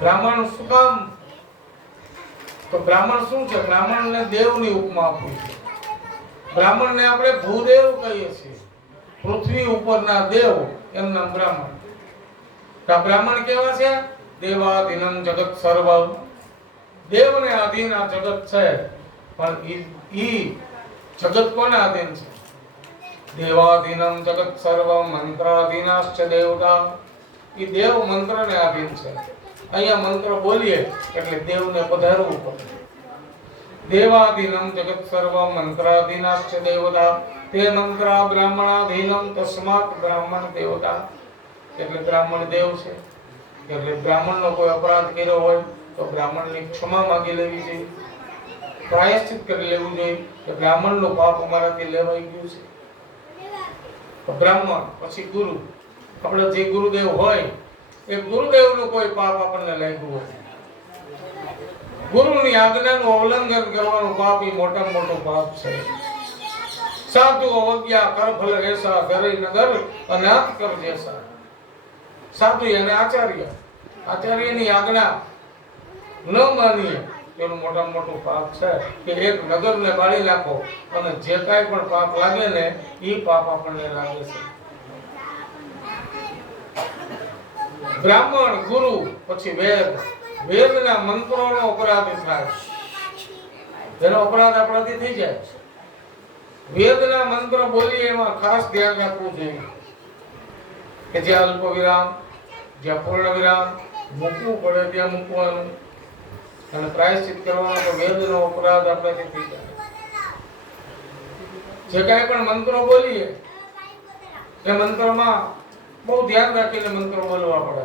બ્રાહ્મણ શું કામ? તો બ્રાહ્મણ શું છે? બ્રાહ્મણને દેવની ઉપમા આપી છે. બ્રાહ્મણને આપણે ભૂદેવ કહીએ છીએ, પૃથ્વી ઉપરના દેવ, એમ નામ બ્રાહ્મણ. તો બ્રાહ્મણ કેવા છે? દેવાધીનમ જગત સર્વ, દેવને આધીન આ જગત છે. પણ ઈ જગત કોના આધીન છે? દેવાધીનમ જગત સર્વ મંત્રાધીનાશ્ચ દેવતા. ઈ દેવ મંત્રને આધીન છે. અહીંયા મંત્ર બોલીએ એટલે દેવને પધારવું પડે. દેવાધીનમ જગત સર્વ મંત્રાધીનાશ્ચ દેવતા, તે મંત્ર બ્રાહ્મણાધીનમ તસ્માત બ્રાહ્મણ દેવતા. એટલે બ્રાહ્મણ દેવ છે. એટલે બ્રાહ્મણનો કોઈ અપરાધ કર્યો હોય તો બ્રાહ્મણની ક્ષમા માંગી લેવી જોઈએ, પ્રાયશ્ચિત કરી લેવું જોઈએ કે બ્રાહ્મણનું પાપ અમારાથી લેવાઈ ગયું છે. તો બ્રાહ્મણ પછી ગુરુ. આપણે જે ગુરુદેવ હોય એ ગુરુદેવનું કોઈ પાપ આપણને લાગ્યું હોય, ગુરુની આજ્ઞાનું ઉલ્લંઘન કરવાનું પાપ એ મોટામાં મોટું પાપ છે. સાધુ અવજ્ઞા કરફલ રેસા ઘરે નગર અનાથ કર જેસા. સાધુ અને આચાર્ય, આચાર્યની આજ્ઞા ન માનીએ એનું મોટામાં મોટું પાપ છે કે એક નગરને બાળી નાખો અને જે કાંઈ પણ પાપ લાગે ને એ પાપ આપણને લાગે છે. બ્રાહ્મણ, ગુરુ, પછી વેદ. વેદના મંત્રોનો અપરાધ થાય, જેનો અપરાધ આપણાથી થઈ જાય. વેદના મંત્ર બોલીએ એમાં ખાસ ધ્યાન રાખવું જોઈએ કે જ્યાં અલ્પ વિરામ, જ્યાં પૂર્ણ વિરામ મૂકવું પડે ત્યાં મૂકવાનું, અને પ્રાયશ્ચિત કરવાનો. તો વેદનો અપરાધ આપણાથી થઈ જાય. જે કાંઈ પણ મંત્રો બોલીએ એ મંત્રમાં બહુ ધ્યાન રાખીને મંત્રો બોલવા પડે.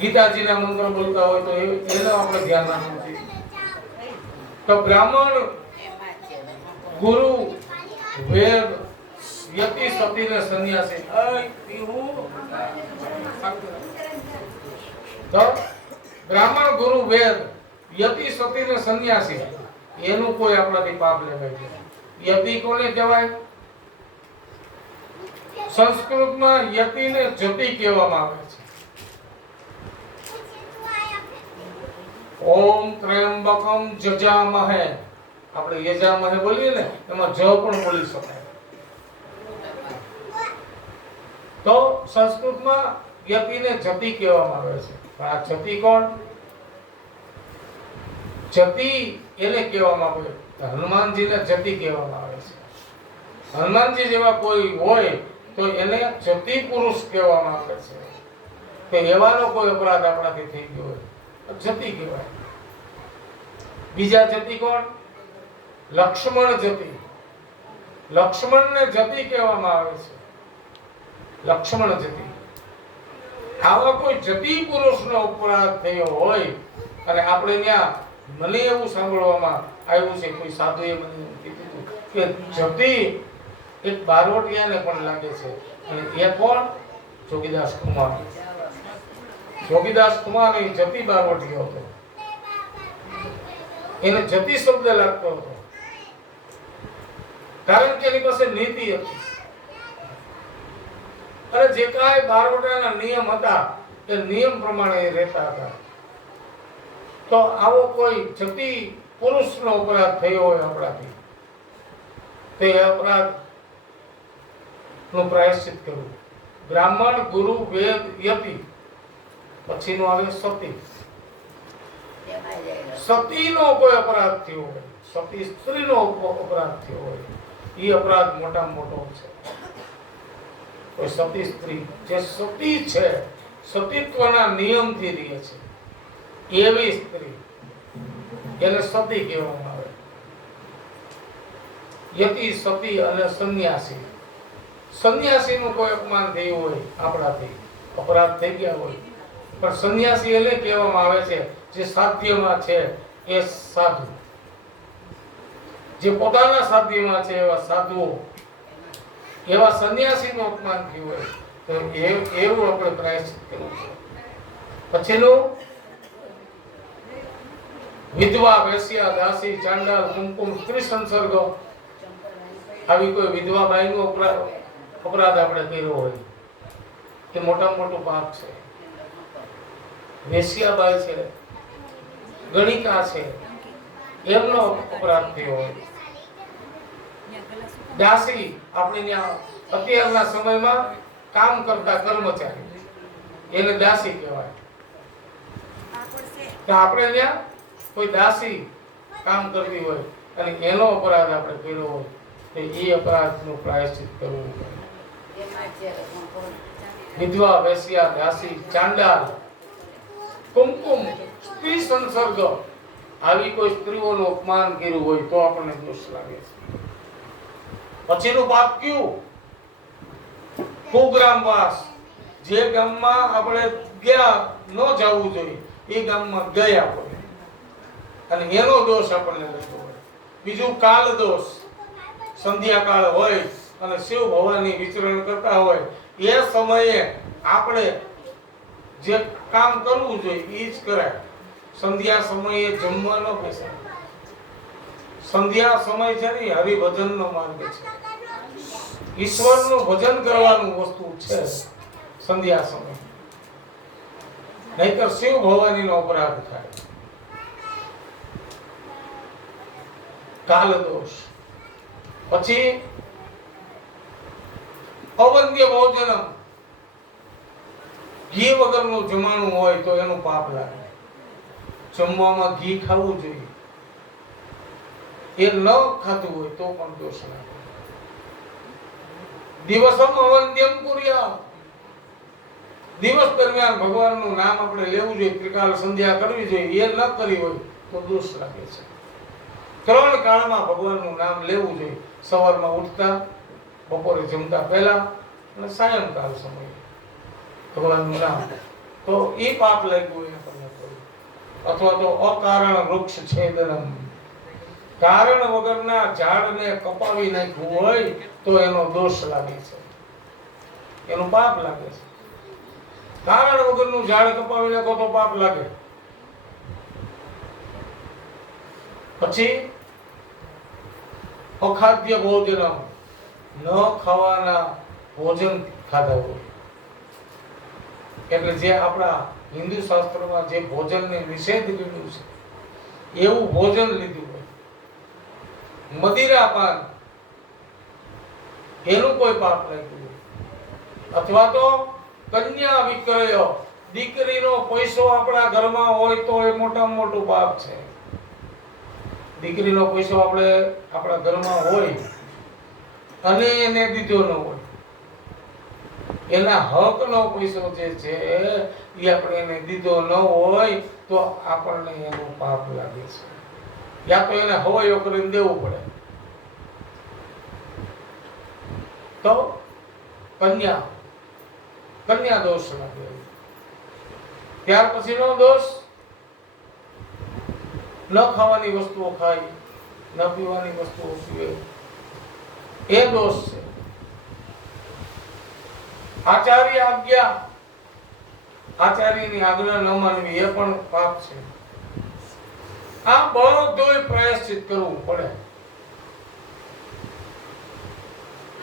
ગીતાજીના મંત્ર બોલતા હોય તો એનો આપણે ધ્યાન રાખવું જોઈએ. તો બ્રાહ્મણ, ગુરુ, વેદ, યતિ, સતી ને સંન્યાસી. તો બ્રાહ્મણ, ગુરુ, વેદ, યતિ, સતી ને સંન્યાસી એનું કોઈ આપણાથી પાપ લેવાય. યતિ કોને કહેવાય? સંસ્કૃતમાં યતિને જતિ કહેવામાં આવે છે. ઓમ ત્રયંબકમ જજામહે, આપણે યજામહે બોલીએ ને એમાં જ પણ બોલી શકાય. તો સંસ્કૃતમાં યતિને જતિ કહેવામાં આવે છે. પણ આ જતિ કોણ? જતિ એને કહેવામાં આવે, હનુમાનજીને જતિ કહેવામાં આવે છે. હનુમાનજી જેવા કોઈ હોય તો એને જતિ પુરુષ કહેવામાં આવે છે. કે એવાનો કોઈ અપરાધ આપણાથી થઈ ગયો હોય જતિ કહેવાય. બીજા જતિ કોણ? લક્ષ્મણ જતિ. લક્ષ્મણને જતિ કહેવામાં આવે છે. લક્ષ્મણ જતિ. આવા કોઈ જતિ પુરુષનો અપરાધ થયો હોય અને આપણે ત્યાં મને એવું સાંભળવામાં આવ્યું છે, કોઈ સાધુએ મને કીધું કે જતિ એક બારોટિયાને પણ લાગે છે. અને એ કોણ? જોગીદાસ કુમાર. જોગીદાસ કુમાર એ જતિ બારોટિયો હતો. એને જતિ શબ્દ લાગતો હતો, કારણ કે એની પાસે નીતિ હતી. અને જે કાંઈ બારોટિયાના નિયમ હતા એ નિયમ પ્રમાણે એ રહેતા હતા. તો આવો કોઈ જતિ પુરુષનો અપરાધ થયો હોય આપણાથી, તે અપરાધ નું પ્રાયશ્ચિત કરવું. બ્રાહ્મણ, ગુરુ, વેદ, યતિ, પછીનો આવે સતી. સતીનો કોઈ અપરાધ થયો હોય, સતી સ્ત્રીનો અપરાધ થયો હોય, એ અપરાધ મોટામાં મોટો છે. કોઈ સતી સ્ત્રી જે સતી છે, સતીત્વના નિયમથી રહે છે, એવી સ્ત્રી એને સતી કહેવામાં આવે. યતિ, સતી અને સંન્યાસી. સંન્યાસીનું કોઈ અપમાન થયું હોય આપણાથી, અપરાધ થઈ ગયા હોય, પણ સંન્યાસી એને કહેવામાં આવે છે જે સાધ્યમાં છે એ સાધુ, જે પોતાના સાધ્યમાં છે એવા સાધુઓ. એવા સંન્યાસીનું અપમાન થયું હોય તો એવું આપણે પ્રાયશ્ચિત કરવું છે. પછીનું વિધવા, વેશ્યા, દાસી, ચાંડાલ, કુમકુમ, સ્ત્રી સંસર્ગ, આવી કોઈ વિધવા બાઈનો અપરાધ આપણે કર્યો હોય એ મોટામાં મોટું પાપ છે. વેશ્યાબાઈ છે, ગણિકા છે, એમનો અપરાધ થયો હોય. દાસી આપણે ત્યાં અત્યારના સમયમાં કામ કરતા કર્મચારી, એને દાસી કહેવાય. તો આપણે ત્યાં કોઈ દાસી કામ કરતી હોય અને એનો અપરાધ આપણે કર્યો હોય તો એ અપરાધનું પ્રાયશ્ચિત કરવું પડે. વિધવા, વેશ્યા, દાસી, ચાંડાલ, કુમકુમ, સ્ત્રી સંસર્ગ, આવી કોઈ સ્ત્રીઓનું અપમાન કર્યું હોય તો આપણને દોષ લાગે છે. પછીનું પાપ કયું? કુગ્રામવાસ. જે ગામમાં આપણે ગયા ન જવું જોઈએ એ ગામમાં ગયા હોય અને એનો દોષ આપણને લાગ્યો હોય. બીજું કાલ દોષ. સંધ્યાકાળ હોય અને શિવ ભવાની વિચરણ કરતા હોય એ સમયે આપણે જે કામ કરવું જોઈએ એ જ કરાય. સંધ્યા સમયે જમવા ન બેસાય. સંધ્યા સમય છે ને હરિભજનનો માર્ગ છે. ઈશ્વરનું ભજન કરવાનું વસ્તુ છે સંધ્યા સમય. નહીતર શિવ ભવાનીનો અપરાધ થાય. કાલ દોષ. પછી અવંદ્ય ભોજનમ. ઘી વગરનું જમાણું હોય તો એનું પાપ લાગે. જમવામાં ઘી ખાવું જોઈએ, એ ન ખાતું હોય તો પણ દોષ લાગે. દિવસમ અવંદ્યમ કુર્યા. દિવસ દરમિયાન ભગવાનનું નામ આપણે લેવું જોઈએ, ત્રિકાલ સંધ્યા કરવી જોઈએ, એ ન કરી હોય તો દોષ લાગે છે. 3 કાળમાં ભગવાનનું નામ લેવું જોઈએ. સવારમાં ઉઠતા, બપોરે જમતા પહેલા અને સાયંકાળ સમયે ભગવાનનું નામ. તો એ પાપ લાગ્યું હોય આપણને થોડું. અથવા તો અકારણ વૃક્ષ છેદનમ. કારણ વગરના ઝાડને કપાવી નાખ્યું હોય તો એનો દોષ લાગે છે, એનું પાપ લાગે છે. કારણ વગરનું ઝાડ કપાવી નાખો તો પાપ લાગે. પછી અખાદ્ય ભોજનમ. ન ખાવાના ભોજન ખાધા હોય. એટલે જે આપણા હિન્દુ શાસ્ત્રોમાં જે ભોજનને નિષેધ કર્યું છે એવું ભોજન લીધું હોય. મદિરાપાન, એનું કોઈ પાપ લાગ્યું હોય. અથવા તો કન્યા વિક્રય. દીકરીનો પૈસો આપણા ઘરમાં હોય તો એ મોટામાં મોટું પાપ છે. દીકરીનો પૈસો આપણે આપણા ઘરમાં હોય અને એને દીધો ન હોય, એના હકનો પૈસો જે છે એ આપણે એને દીધો ન હોય તો આપણને એનું પાપ લાગે છે. યા તો એને હવાયો કરીને દેવું પડે. તો કન્યા દોષ લાગે. ત્યાર પછીનો દોષ, ન ખાવાની વસ્તુઓ ખાય, ન પીવાની વસ્તુઓ પીવે, એ દોષ છે. આચાર્ય આજ્ઞા. આચાર્યની આજ્ઞા ન માનવી એ પણ પાપ છે. આ બધુંય પ્રાયશ્ચિત કરવું પડે.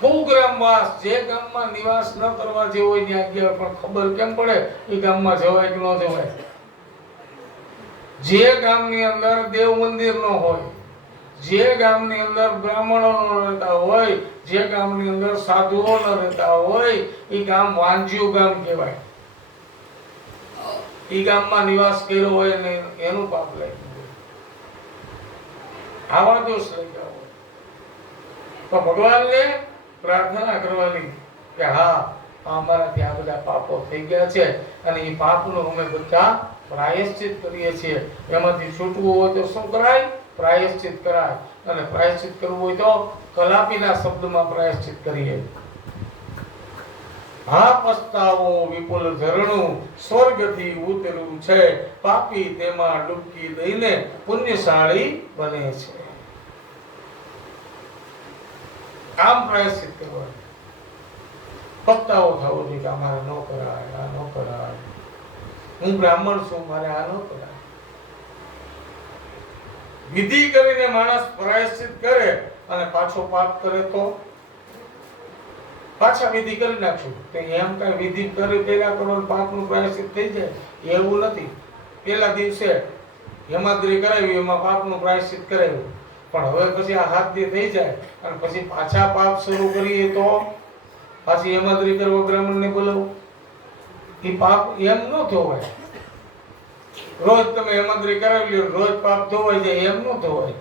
કુગ્રામવાસ. જે ગામમાં નિવાસ ન કરવા જેવો હોય ત્યાં ગયા પણ ખબર કેમ પડે એ ગામમાં જવાય કે ન જવાય. જે ગામની અંદર દેવ મંદિર ન હોય, જે ગામની અંદર બ્રાહ્મણો ન રહેતા હોય, જે ગામની અંદર સાધુઓ ન રહેતા હોય એ ગામ વાંજ્યું ગામ કહેવાય. એ ગામમાં નિવાસ કર્યો હોય ને એનું પાપ લાગ્યું હોય. આવા દોષ લાગ્યા હોય તો ભગવાનને પ્રાર્થના કરવાની કે હા, અમારાથી આ બધા પાપો થઈ ગયા છે અને એ પાપનું અમે બધા પ્રાયશ્ચિત કરીએ છીએ. એમાંથી છૂટવું હોય તો શું કરાય? પ્રાયશ્ચિત કરાય. અને પ્રાયશ્ચિત કરવું હોય તો કલાપીના શબ્દમાં પ્રાયશ્ચિત કરીએ. હા પસ્તાવો વિપુલ ઝરણું સ્વર્ગથી ઉતર્યું છે, પાપી તેમાં ડૂબકી દઈને પુણ્યશાળી બને છે. આમ પ્રાયશ્ચિત કરવાનું. પસ્તાવો થવો જોઈએ કે અમારે ન કરાય, આ ન કરાય, હું બ્રાહ્મણ છું, મારે આ ન કરાય. વિધિ કરીને માણસ પ્રાયશ્ચિત કરે અને પાછો પાપ કરે તો પાછા વિધિ કરી નાખશું. તો એમ કઈ વિધિ કરી પેલા કરો પાપનું પ્રાયશ્ચિત થઈ જાય એવું નથી. પેલા દિવસે હેમાદ્રી કરાવી એમાં પાપનું પ્રાયશ્ચિત કરાવ્યું, પણ હવે પછી આ 7 દી થઈ જાય અને પછી પાછા પાપ શરૂ કરીએ તો પાછી હેમાદ્રી કરવા બ્રાહ્મણને બોલાવું, એ પાપ એમ ન ધોવાય. રોજ તમે હેમાદ્રી કરાવી લ્યો, રોજ પાપ ધોવાઈ જાય એમ ન ધોવાય.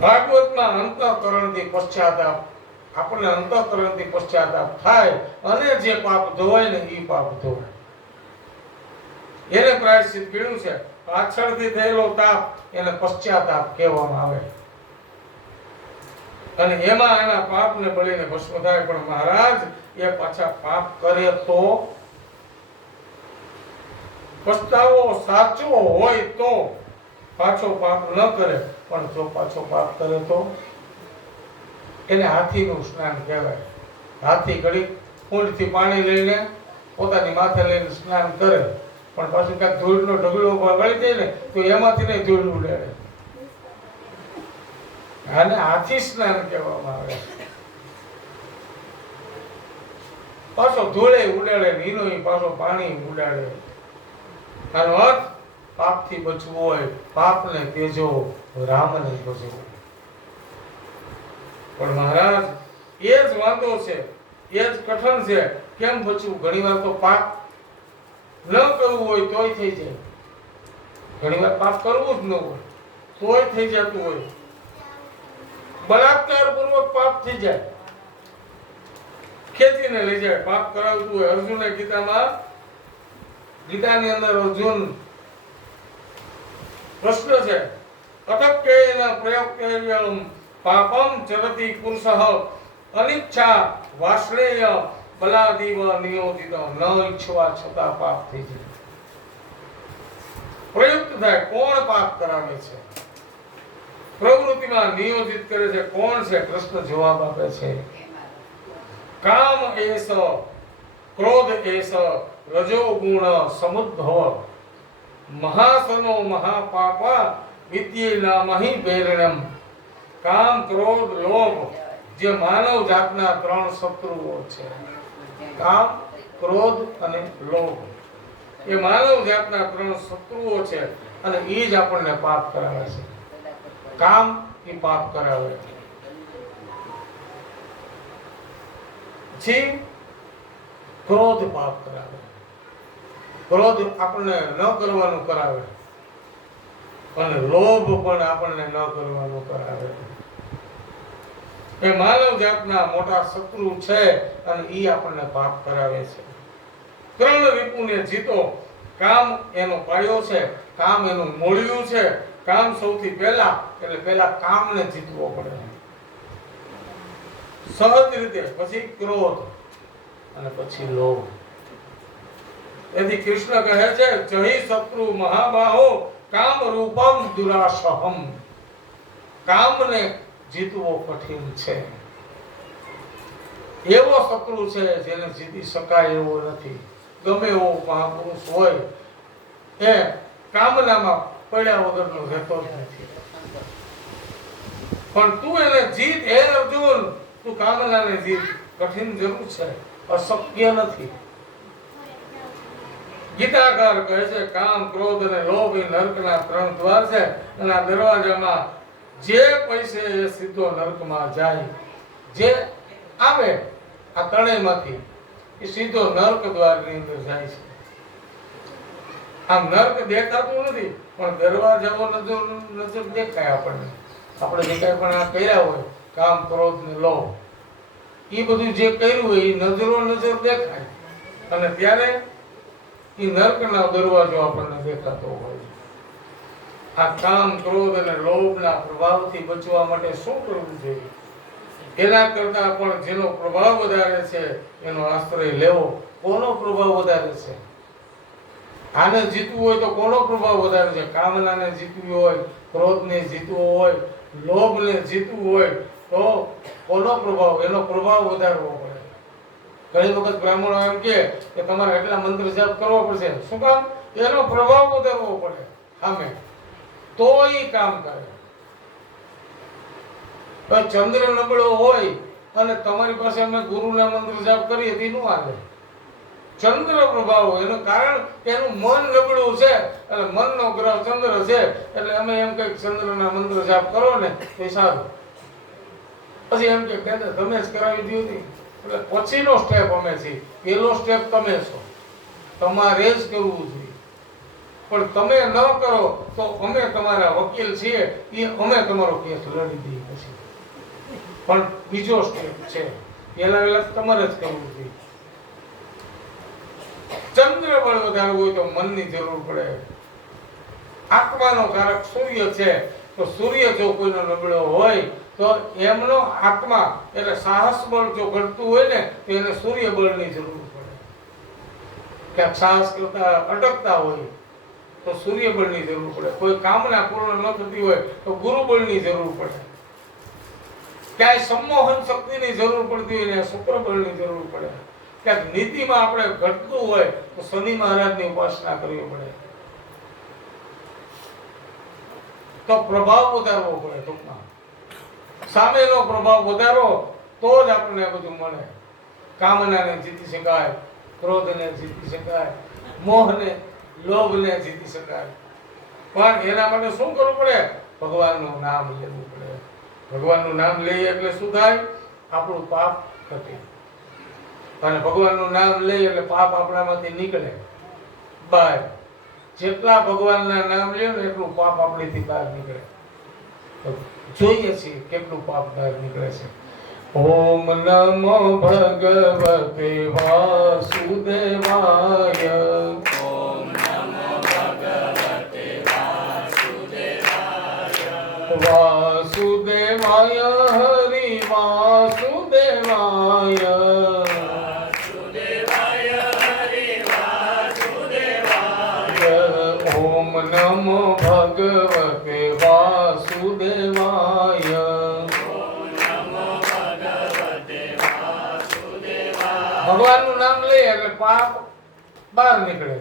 ભાગવતમાં અંતઃકરણથી પશ્ચાતાપ, આપણને અંતઃકરણથી પશ્ચાતાપ થાય અને જે પાપ ધોવાય ને એ પાપ ધોવાય. એને પ્રાયશ્ચિત કીધું છે. પાછળથી થયેલો તાપ એને પશ્ચાતાપ કહેવામાં આવે અને એમાં એના પાપને બળીને ભસ્મ થાય. પણ મહારાજ એ પાછા પાપ કરે તો પસ્તાવો સાચો હોય તો પાછો પાપ ન કરે, પણ જો પાછો પાપ કરે તો એને હાથીનું સ્નાન કહેવાય. હાથી ઘડી કુંડથી પાણી લઈને પોતાની માથે લઈને સ્નાન કરે, પણ પાછું ક્યાંક ધૂળનો ઢગલો વળી જાય ને તો એમાંથી નહીં ધૂળ ઉડાડે. આને હાથી સ્નાન કહેવામાં આવે. પાછો ધૂળે ઉડાડે, નીનો પાછો પાણી ઉડાડે. આનો અર્થ પાપથી બચવું હોય, પાપને તેજો, રામને ભજવો. પણ મહારાજ એ જ વાંધો છે, એ જ કઠણ છે. કેમ બચવું? ઘણીવાર તો પાપ ન કરવું હોય તોય થઈ જાય. ઘણીવાર પાપ કરવું જ ન હોય તોય થઈ જતું હોય. બળાત્કાર પૂર્વક પાપ થઈ જાય, ખેંચીને લઈ જાય, પાપ કરાવતું હોય. અર્જુને ગીતાની અંદર અર્જુન પ્રશ્ન છે, અટક્કેન પ્રયોક્તેયં પાપમ ચરતિ પુરુષઃ અનિચ્છા વાશ્રેય બલાદીવ નિયોજિત ન ઈચ્છવા છતાં પાપ થઈ જાય. પ્રયુક્ત થાય કોણ પાપ કરાવે છે? પ્રવૃત્તિમાં નિયોજિત કરે છે કોણ છે? કૃષ્ણ જવાબ આપે છે, કામ એસ, ક્રોધ એસ, રજો ગુણ સમુદ્ભવ, મહાસનો મહાપાપા વિદ્યેનામહિ પ્રેરણમ. કામ, ક્રોધ, લોભ જે માનવ જાતના 3 શત્રુઓ છે. કામ, ક્રોધ અને લોભ એ માનવ જાતના 3 શત્રુઓ છે અને એ જ આપણને પાપ કરાવે છે. કામ એ પાપ કરાવે છે, ક્રોધ પાપ કરાવે. ક્રોધ આપણને ન કરવાનું કરાવે અને લોભ પણ આપણને ન કરવાનું કરાવે. એ માનવ જાતના મોટા શત્રુ છે અને ઈ આપણને પાપ કરાવે છે. ત્રણ રિપુને જીતો. કામ એનો પાયો છે, કામ એનું મૂળિયું છે. કામ સૌથી પહેલા, એટલે પહેલા કામને જીતવો પડે સહજ રીતે, પછી ક્રોધ અને પછી લોભ. એથી કૃષ્ણ કહે છે, જહી શત્રુ મહાબાહો કામ રૂપમ દુરાશહમ. કામને જીતવો કઠિન છે. એવો શત્રુ છે જેને જીતી શકાય એવો નથી. ગમે એવો મહાપુરુષ હોય એ કામનામાં પડ્યા વગરનો રહેતો જ નથી. પણ તું એને જીત, હે અર્જુન, તું કામનાને જીત. કઠિન જરૂર છે, અશક્ય નથી. ગીતાકાર કહે છે, કામ, ક્રોધ અને લોભ એ નરકના 3 દ્વાર છે અને આ દરવાજામાં જે પૈસે એ સીધો નરકમાં જાય. જે આવે આ ત્રણેયમાંથી એ સીધો નર્ક દ્વારની અંદર જાય છે. આમ નર્ક દેખાતું નથી પણ દરવાજાઓ નજર દેખાય આપણને. આપણે જે કાંઈ પણ આ કર્યા હોય, કામ, ક્રોધ ને લોભ, એ બધું જે કર્યું હોય એ નજર દેખાય અને ત્યારે એ નર્કના દરવાજો આપણને દેખાતો હોય. આ કામ, ક્રોધ અને લોભના પ્રભાવથી બચવા માટે શું કરવું જોઈએ? એના કરતા પણ જેનો પ્રભાવ વધારે છે એનો આશ્રય લેવો. કોનો પ્રભાવ વધારે છે? આને જીતવું હોય તો કોનો પ્રભાવ વધારે છે? કામનાને જીતવી હોય, ક્રોધને જીતવો હોય, લોભને જીતવું હોય તો કોનો પ્રભાવ? એનો પ્રભાવ વધારવો પડે. ઘણી વખત બ્રાહ્મણો એમ કે તમારે એટલા મંત્ર જાપ કરવો પડશે. શું કામ? એનો પ્રભાવ વધારવો પડે સામે, તો એ કામ કરે. પણ ચંદ્ર નબળો હોય અને તમારી પાસે અમે ગુરુના મંત્ર જાપ કરીએ તે નું હાલે. ચંદ્ર પ્રભાવ, એનું કારણ કે એનું મન નબળું છે, એટલે મનનો ગ્રહ ચંદ્ર છે, એટલે અમે એમ કઈક ચંદ્રના મંત્ર જાપ કરો ને એ સારું. પછી એમ કે તમે જ કરાવી દો ને, એટલે પછીનો સ્ટેપ અમે છીએ, પહેલો સ્ટેપ તમે છો, તમારે જ કરવું જોઈએ. પણ તમે ન કરો તો અમે તમારા વકીલ છીએ, એ અમે તમારો કેસ લડી દઈએ પછી. પણ બીજો સ્ટેપ છે, પહેલા તમારે જ કરવું જોઈએ. ચંદ્ર બળ વધારવું હોય તો મનની જરૂર પડે. આત્માનો કારક સૂર્ય છે, તો સૂર્ય જો કોઈનો નબળો હોય તો એમનો આત્મા એટલે સાહસ બળ જો ઘટતું હોય ને તો એને સૂર્ય બળની જરૂર પડે. ક્યાંક સાહસ કરતા અટકતા હોય તો સૂર્ય બળની જરૂર પડે. કોઈ કામના પૂર્ણ ન થતી હોય તો ગુરુ બળની જરૂર પડે. ક્યાંય સંમોહન શક્તિની જરૂર પડતી હોય ને શુક્ર બળની જરૂર પડે. ક્યાંક નીતિમાં આપણે ઘટતું હોય તો શનિ મહારાજની ઉપાસના કરવી પડે. તો પ્રભાવ વધારવો પડે. ટૂંકમાં સામેનો પ્રભાવ વધારો તો જ આપણને બધું મળે. કામનાને જીતી શકાય, ક્રોધને જીતી શકાય, મોહને લોભને જીતી શકાય. પણ એના માટે શું કરવું પડે? ભગવાનનું નામ લેવું પડે. ભગવાનનું નામ લઈએ એટલે શું થાય? આપણું પાપ ઘટે. અને ભગવાનનું નામ લઈએ એટલે પાપ આપણામાંથી નીકળે બહાર. જેટલા ભગવાનના નામ લે ને એટલું પાપ આપણીથી બહાર નીકળે. જોઈએ છીએ કેટલું પાપ બહાર નીકળે છે. ઓમ નમો ભગવતે વાસુદેવાય. ઓમ નમો ભગવતે વાસુદેવાય. વાસુદેવાય હરિ વાસુદેવાય. નમો ભગવતે વાસુદેવાય. ભગવાનનું નામ લઈએ એટલે પાપ બહાર નીકળે.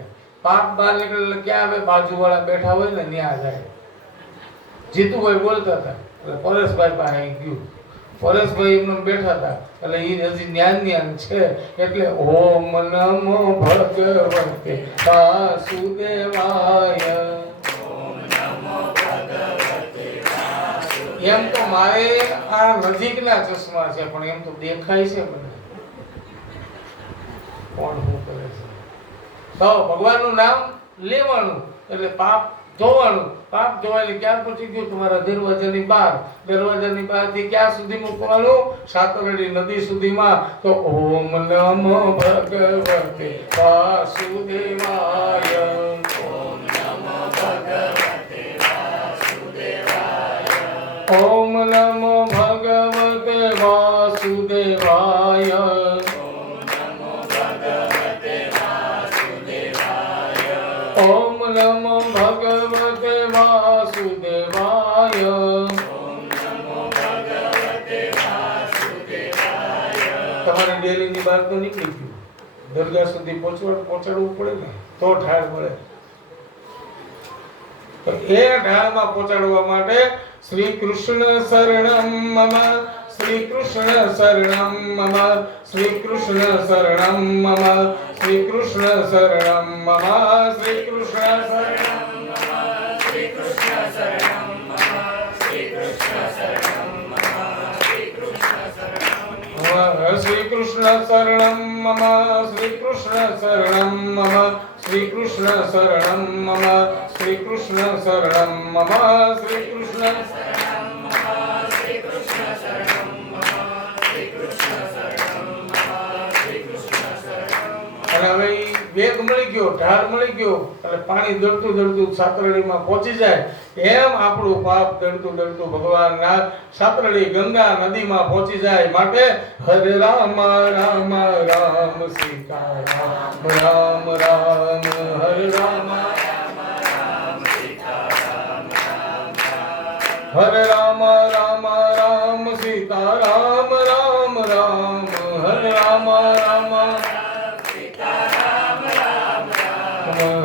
પાપ બહાર નીકળે એટલે ક્યાં આવે? બાજુવાળા બેઠા હોય ને ત્યાં જાય. જીતુભાઈ બોલતા હતા એટલે પરેશભાઈ પાસે ગયું. પરેશભાઈ એમને બેઠા હતા એટલે એ હજી જ્ઞાન છે એટલે ઓમ નમો ભગવતે વાસુદેવાય. એમ તો મારે આ નજીકના ચશ્મા છે પણ એમ તો દેખાય છે મને કોણ શું કરે છે. તો ભગવાનનું નામ લેવાનું એટલે પાપ ધોવાનું. પાપ ધોવાય ક્યાં પહોંચી ગયું? તમારા દરવાજાની બહાર. દરવાજાની બહારથી ક્યાં સુધી મૂકવાનું? સાતરડી નદી સુધીમાં. તો ઓમ નમો ભગવતે વાસુદેવાય. ઓમ નમો ભગવતે વાસુદેવાય. ઓમ નમો ભગવતે વાસુદેવાય. ઓમ નમો ભગવતે વાસુદેવાય. તમારે ડેલીની બહાર તો નીકળી ગયું, દરગાહ સુધી પહોંચાડવું પડે ને તો ઢાળ મળે. તો એ ઢાળમાં પહોંચાડવા માટે શ્રી કૃષ્ણ શરણમ મમ, શ્રી કૃષ્ણ શરણમ મમ, શ્રી કૃષ્ણ શરણમ મમ, શ્રી કૃષ્ણ શરણમ મમ, શ્રી કૃષ્ણ શરણમ મમ, શ્રી કૃષ્ણ શરણમ મમ, શ્રી કૃષ્ણ શરણમ મમ, શ્રી કૃષ્ણ શરણમ મમ, શ્રી કૃષ્ણ શરણમ મમ, શ્રી કૃષ્ણ શરણમ મમ, શ્રી કૃષ્ણ શરણમ મમ, શ્રી કૃષ્ણ શરણમ મમ, શ્રી કૃષ્ણ અને હવે વેગ મળી ગયો, ઢાળ મળી ગયો એટલે પાણી દળતું દળતું સાતરડીમાં પહોંચી જાય. એમ આપણું પાપ દળતું દળતું ભગવાનના સાતરડી ગંગા નદીમાં પહોંચી જાય. માટે હરે રામ રામ રામ સીતા રામ રામ રામ, હરે રામ રામ સીતા રામ રામ, હરે રામ રામ રામ સીતા રામ રામ રામ, હરે રામ રામ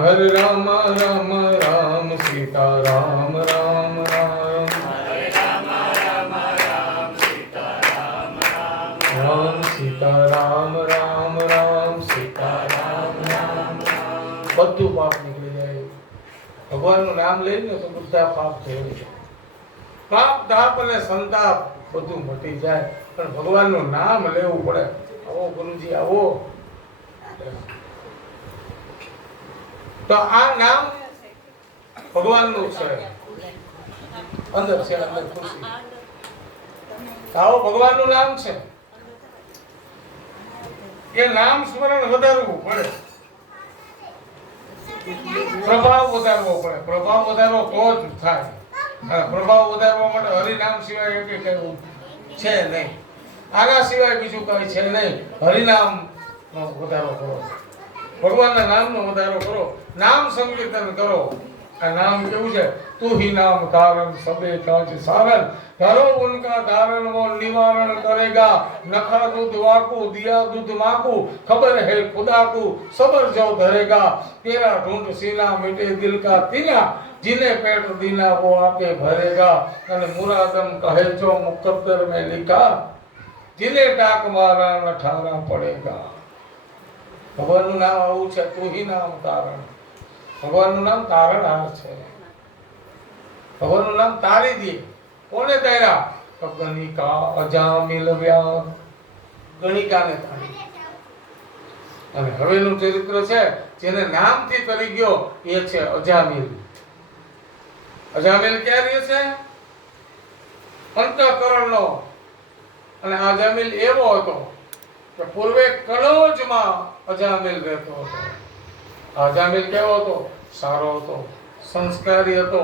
હરે રામ રામ રામ સીતા રામ રામ રામ, હરે રામ રામ રામ બધું પાપ નીકળી જાય. ભગવાનનું નામ લઈને તો બધા પાપ થઈ જાય. પાપ તાપ અને સંતાપ બધું મટી જાય. પણ ભગવાનનું નામ લેવું પડે. આવો ગુરુજી આવો. તો આ નામ ભગવાનનું છે. અંદર છે, અંદર ખુશી. આવો ભગવાનનું નામ છે. એ નામ સ્મરણ વધારવું પડે. પ્રભાવ વધારવો પડે. પ્રભાવ વધારવો તો જ થાય. પ્રભાવ વધારવા માટે હરિનામ સિવાય એક કઈ છે નહીં. આના સિવાય બીજું કઈ છે નહીં. હરિનામ નો વધારો કરો. ભગવાનના નામનો વધારો કરો. નામ સંકીર્તન કરો. આ નામ કેવું છે? તું ही नाम कारण सबे काज सारण करो उनका कारण वो निवारण करेगा नखा दूध वाकू दिया दूध माकू खबर है खुदा को सबर जो धरेगा तेरा ढूंढ सीना मिटे दिल का तीना जिन्हें पेट दीना वो आके भरेगा અને मुरादम कहे जो मुकद्दर में लिखा जिन्हें डाक मारा न ठारा पड़ेगा. ભગવાનનું નામ આવું છે. તું ही नाम कारण. ભગવાનનું નામ તારણહાર છે. ભગવાનનું નામ તારી દે. કોને તાર્યા? ગણિકા અજામિલ વ્યાસ. ગણિકાને તારી. અને હવેનું ચરિત્ર છે જેને નામથી તરી ગયો એ છે અજામિલ. અજામિલ ક્યાં રહ્યો છે? અંતઃકરણનો. અને અજામિલ એવો હતો કે પૂર્વે કનોજમાં અજામિલ રહેતો હતો. અજામિલ કેવો હતો? સારો હતો, સંસ્કારી હતો,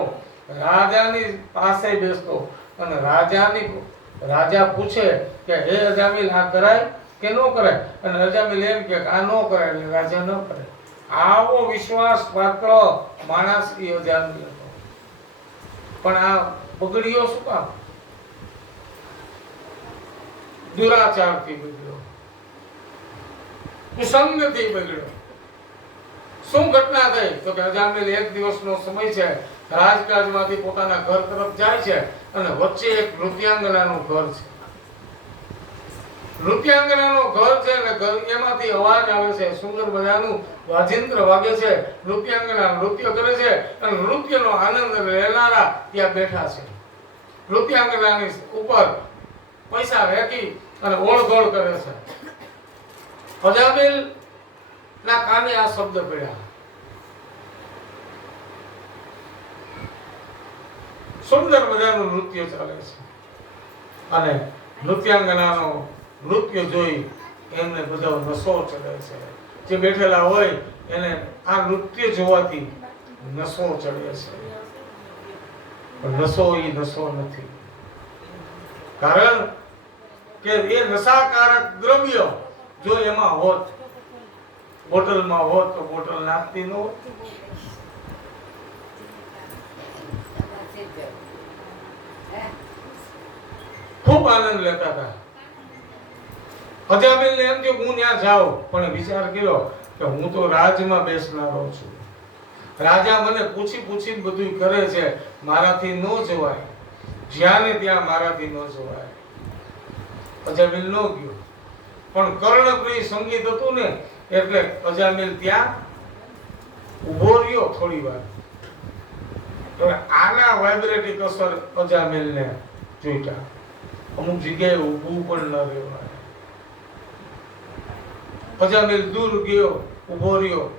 રાજાની પાસે બેસતો. અને રાજા પૂછે કે હે અજામિલ આ કરાય કે ન કરાય? અને અજામિલ એમ કે આ ન કરાય એટલે રાજા ન કરે. આવો વિશ્વાસ પાત્ર માણસ એ અજામિલ હતો. પણ આ બગડ્યો શું કામ? દુરાચારથી બગડ્યો, કુસંગથી બગડ્યો. શું ઘટના થઈ? તો કે અજામિલ એક દિવસનો સમય છે, રાજકાજમાંથી પોતાના ઘર તરફ જાય છે અને વચ્ચે એક નૃત્યાંગનાનું ઘર છે. નૃત્યાંગનાનું ઘર છે અને એમાંથી અવાજ આવે છે. સુંદર મજાનું વાજિંત્ર વાગે છે. નૃત્યાંગના નૃત્ય કરે છે અને નૃત્યનો આનંદ લેનારા ત્યાં બેઠા છે. નૃત્યાંગનાની ઉપર પૈસા વેકી અને ઓળઘોળ કરે છે. અજામિલ ના કાને આ શબ્દ પડ્યા. સુંદર મજાનું નૃત્ય ચાલે છે અને નૃત્યાંગનાનો નૃત્ય જોઈ એમને બધો નશો ચડે છે. જે બેઠેલા હોય એને આ નૃત્ય જોવાથી નશો ચડે છે. પણ નશો એ નશો નથી. કારણ કે એ નશાકારક દ્રવ્ય જો એમાં હોત, બોટલમાં હોત તો બોટલ નાખતી ન હોત. ખૂબ આનંદ લેતા હતા. અજામિલ ને એમ કે હું ત્યાં જાઉં, પણ વિચાર કર્યો કે હું તો રાજમાં બેસનારો છું. રાજા મને પૂછીને બધું કરે છે, મારાથી ન જવાય. જ્યાં ને ત્યાં મારાથી ન જવાય. અજામિલ ન ગયો. પણ કર્ણપ્રિય સંગીત હતું ને એટલે અજામિલ ત્યાં ઉભો રહ્યો થોડી વાર. તો આના વાઇબ્રેટિક અસર અજામિલને જોઈતા. અમુક જગ્યાએ ઊભું પણ ન રહેવાય. અજામિલ દૂર ગયો, ઊભો રહ્યો,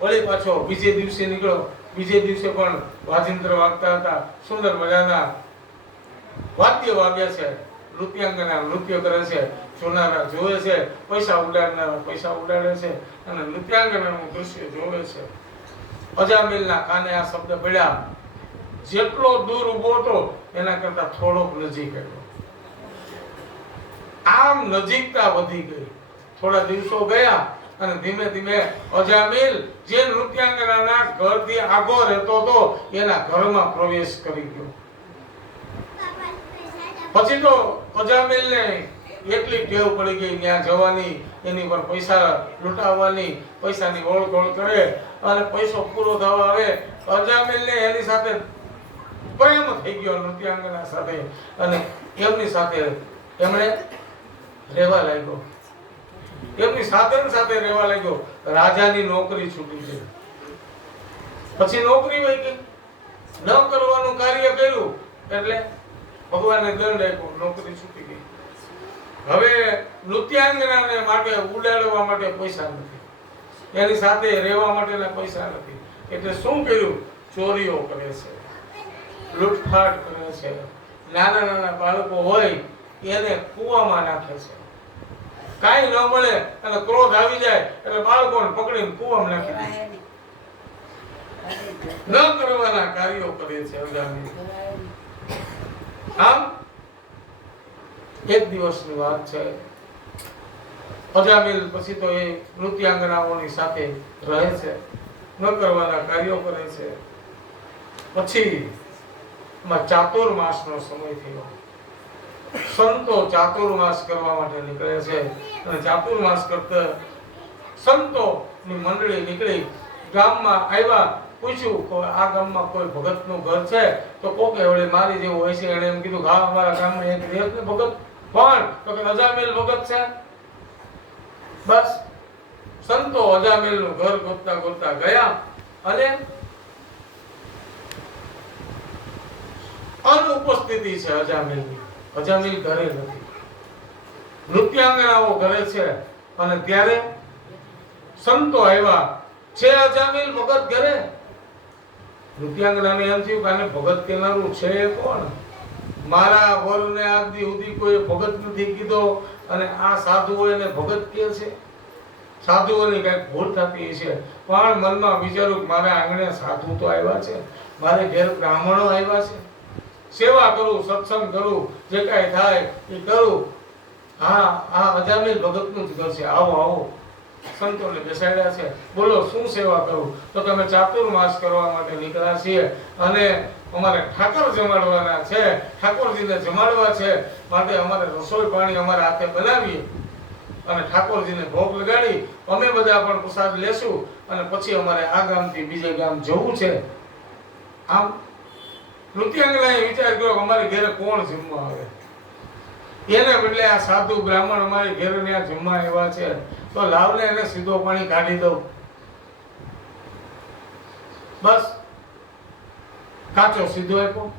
વળી પાછો બીજે દિવસે નીકળ્યો. બીજે દિવસે પણ વાજિંત્ર વાગતા હતા. સુંદર મજાના વાદ્ય વાગ્યા છે. નૃત્યાંગના નૃત્ય કરે છે. જોનારા જોવે છે. પૈસા ઉડાડનારા પૈસા ઉડાડે છે અને નૃત્યાંગનાનું દૃશ્ય જોવે છે. અજામિલના કાને આ શબ્દ પડ્યા. જેટલો દૂર ઊભો હતો એના કરતા થોડોક નજીક આવ્યો. આમ નજીકતા વધી ગઈ. થોડા દિવસો ગયા અને ધીમે ધીમે અજામિલ જે નૃત્યાંગનાના ઘરથી આગો રહેતો હતો એના ઘરમાં પ્રવેશ કરી ગયો. પછી તો અજામિલને એટલી ટેવ પડી ગઈ ત્યાં જવાની, એની પર પૈસા લૂંટાવવાની, પૈસાની ઓળઘોળ કરે અને પૈસો પૂરો થવા આવે. અજામિલને એની સાથે પ્રેમ થઈ ગયો નૃત્યાંગના સાથે અને એમની સાથે એમણે રહેવા લાગ્યો. એમની સાથે સાથે રહેવા લાગ્યો. રાજાની નોકરી છૂટી ગઈ. પછી નોકરી વહી ગઈ. ન કરવાનું કાર્ય કર્યું એટલે ભગવાને દંડ આપ્યો, નોકરી છૂટી ગઈ. હવે નૃત્યાંગનાને માટે ઉડાડવા માટે પૈસા નથી, એની સાથે રહેવા માટેના પૈસા નથી, એટલે શું કર્યું? ચોરીઓ કરે છે, લૂંટફાટ કરે છે. નાના નાના બાળકો હોય એને કૂવામાં નાખે છે. કાંઈ ન મળે અને ક્રોધ આવી જાય એટલે બાળકોને પકડીને કૂવામાં નાખી દે. ન કરવાના કાર્યો કરે છે અજામિલ. આમ એક દિવસની વાત છે. અજામિલ પછી તો એ નૃત્યાંગનાઓની સાથે રહે છે, ન કરવાના કાર્યો કરે છે. પછી ચાતુર્માસનો સમય થયો. સંતો ચાતુર્માસ કરવા માટે નીકળે છે અને ચાતુર્માસ કરતા સંતોની મંડળી નીકળી ગામમાં આવ્યા. પૂછ્યું કે આ ગામમાં કોઈ ભગતનું ઘર છે? તો કોકે વળી મારી જેવું હોય છે એને એમ કીધું, હા અમારા ગામમાં એક દેશને ભગત. પણ તો કે અજામિલ ભગત છે. બસ સંતો અજામિલનું ઘર ગોતતા ગોતતા ગયા અને અનુપસ્થિતિ છે અજામિલની. અજામિલ ઘરે નથી, નૃત્યાંગનાઓ ઘરે છે. અને ત્યારે સંતો આવ્યા. છે અજામિલ ભગત ઘરે? નૃત્યાંગનાને એમ થયું કે આને ભગત કેનારું છે કોણ? મારા વરને આજ દી સુધી કોઈ ભગત નથી કીધો અને આ સાધુઓ એને ભગત કહે છે. સાધુઓની કઈક ભૂલ થતી છે. પણ મનમાં વિચાર્યું કે મારા આંગણે સાધુ તો આવ્યા છે, મારે ઘેર બ્રાહ્મણો આવ્યા છે, સેવા કરું, સત્સંગ કરું, જે કાંઈ થાય એ કરું. હા, આ અજામિલ ભગતનું જ ઘર છે, આવો આવો. સંતોને બેસાડ્યા છે. બોલો શું સેવા કરું? તો તમે ચાતુર્માસ કરવા માટે નીકળ્યા છીએ અને અમારે ઠાકોર જમાડવાના છે, ઠાકોરજીને જમાડવા છે, માટે અમારે રસોઈ પાણી અમારા હાથે બનાવીએ અને ઠાકોરજીને ભોગ લગાડી અમે બધા પણ પ્રસાદ લેશું અને પછી અમારે આ ગામથી બીજે ગામ જવું છે. આમ નૃત્યાંગનાએ વિચાર કર્યો કે અમારી ઘરે કોણ જમવા આવે? એને બદલે આ સાધુ બ્રાહ્મણ અમારી ઘરે ત્યાં જમવા આવ્યા છે, તો લાવને એને સીધો પાણી કાઢી દઉં. બસ કાચો સીધો આપ્યો.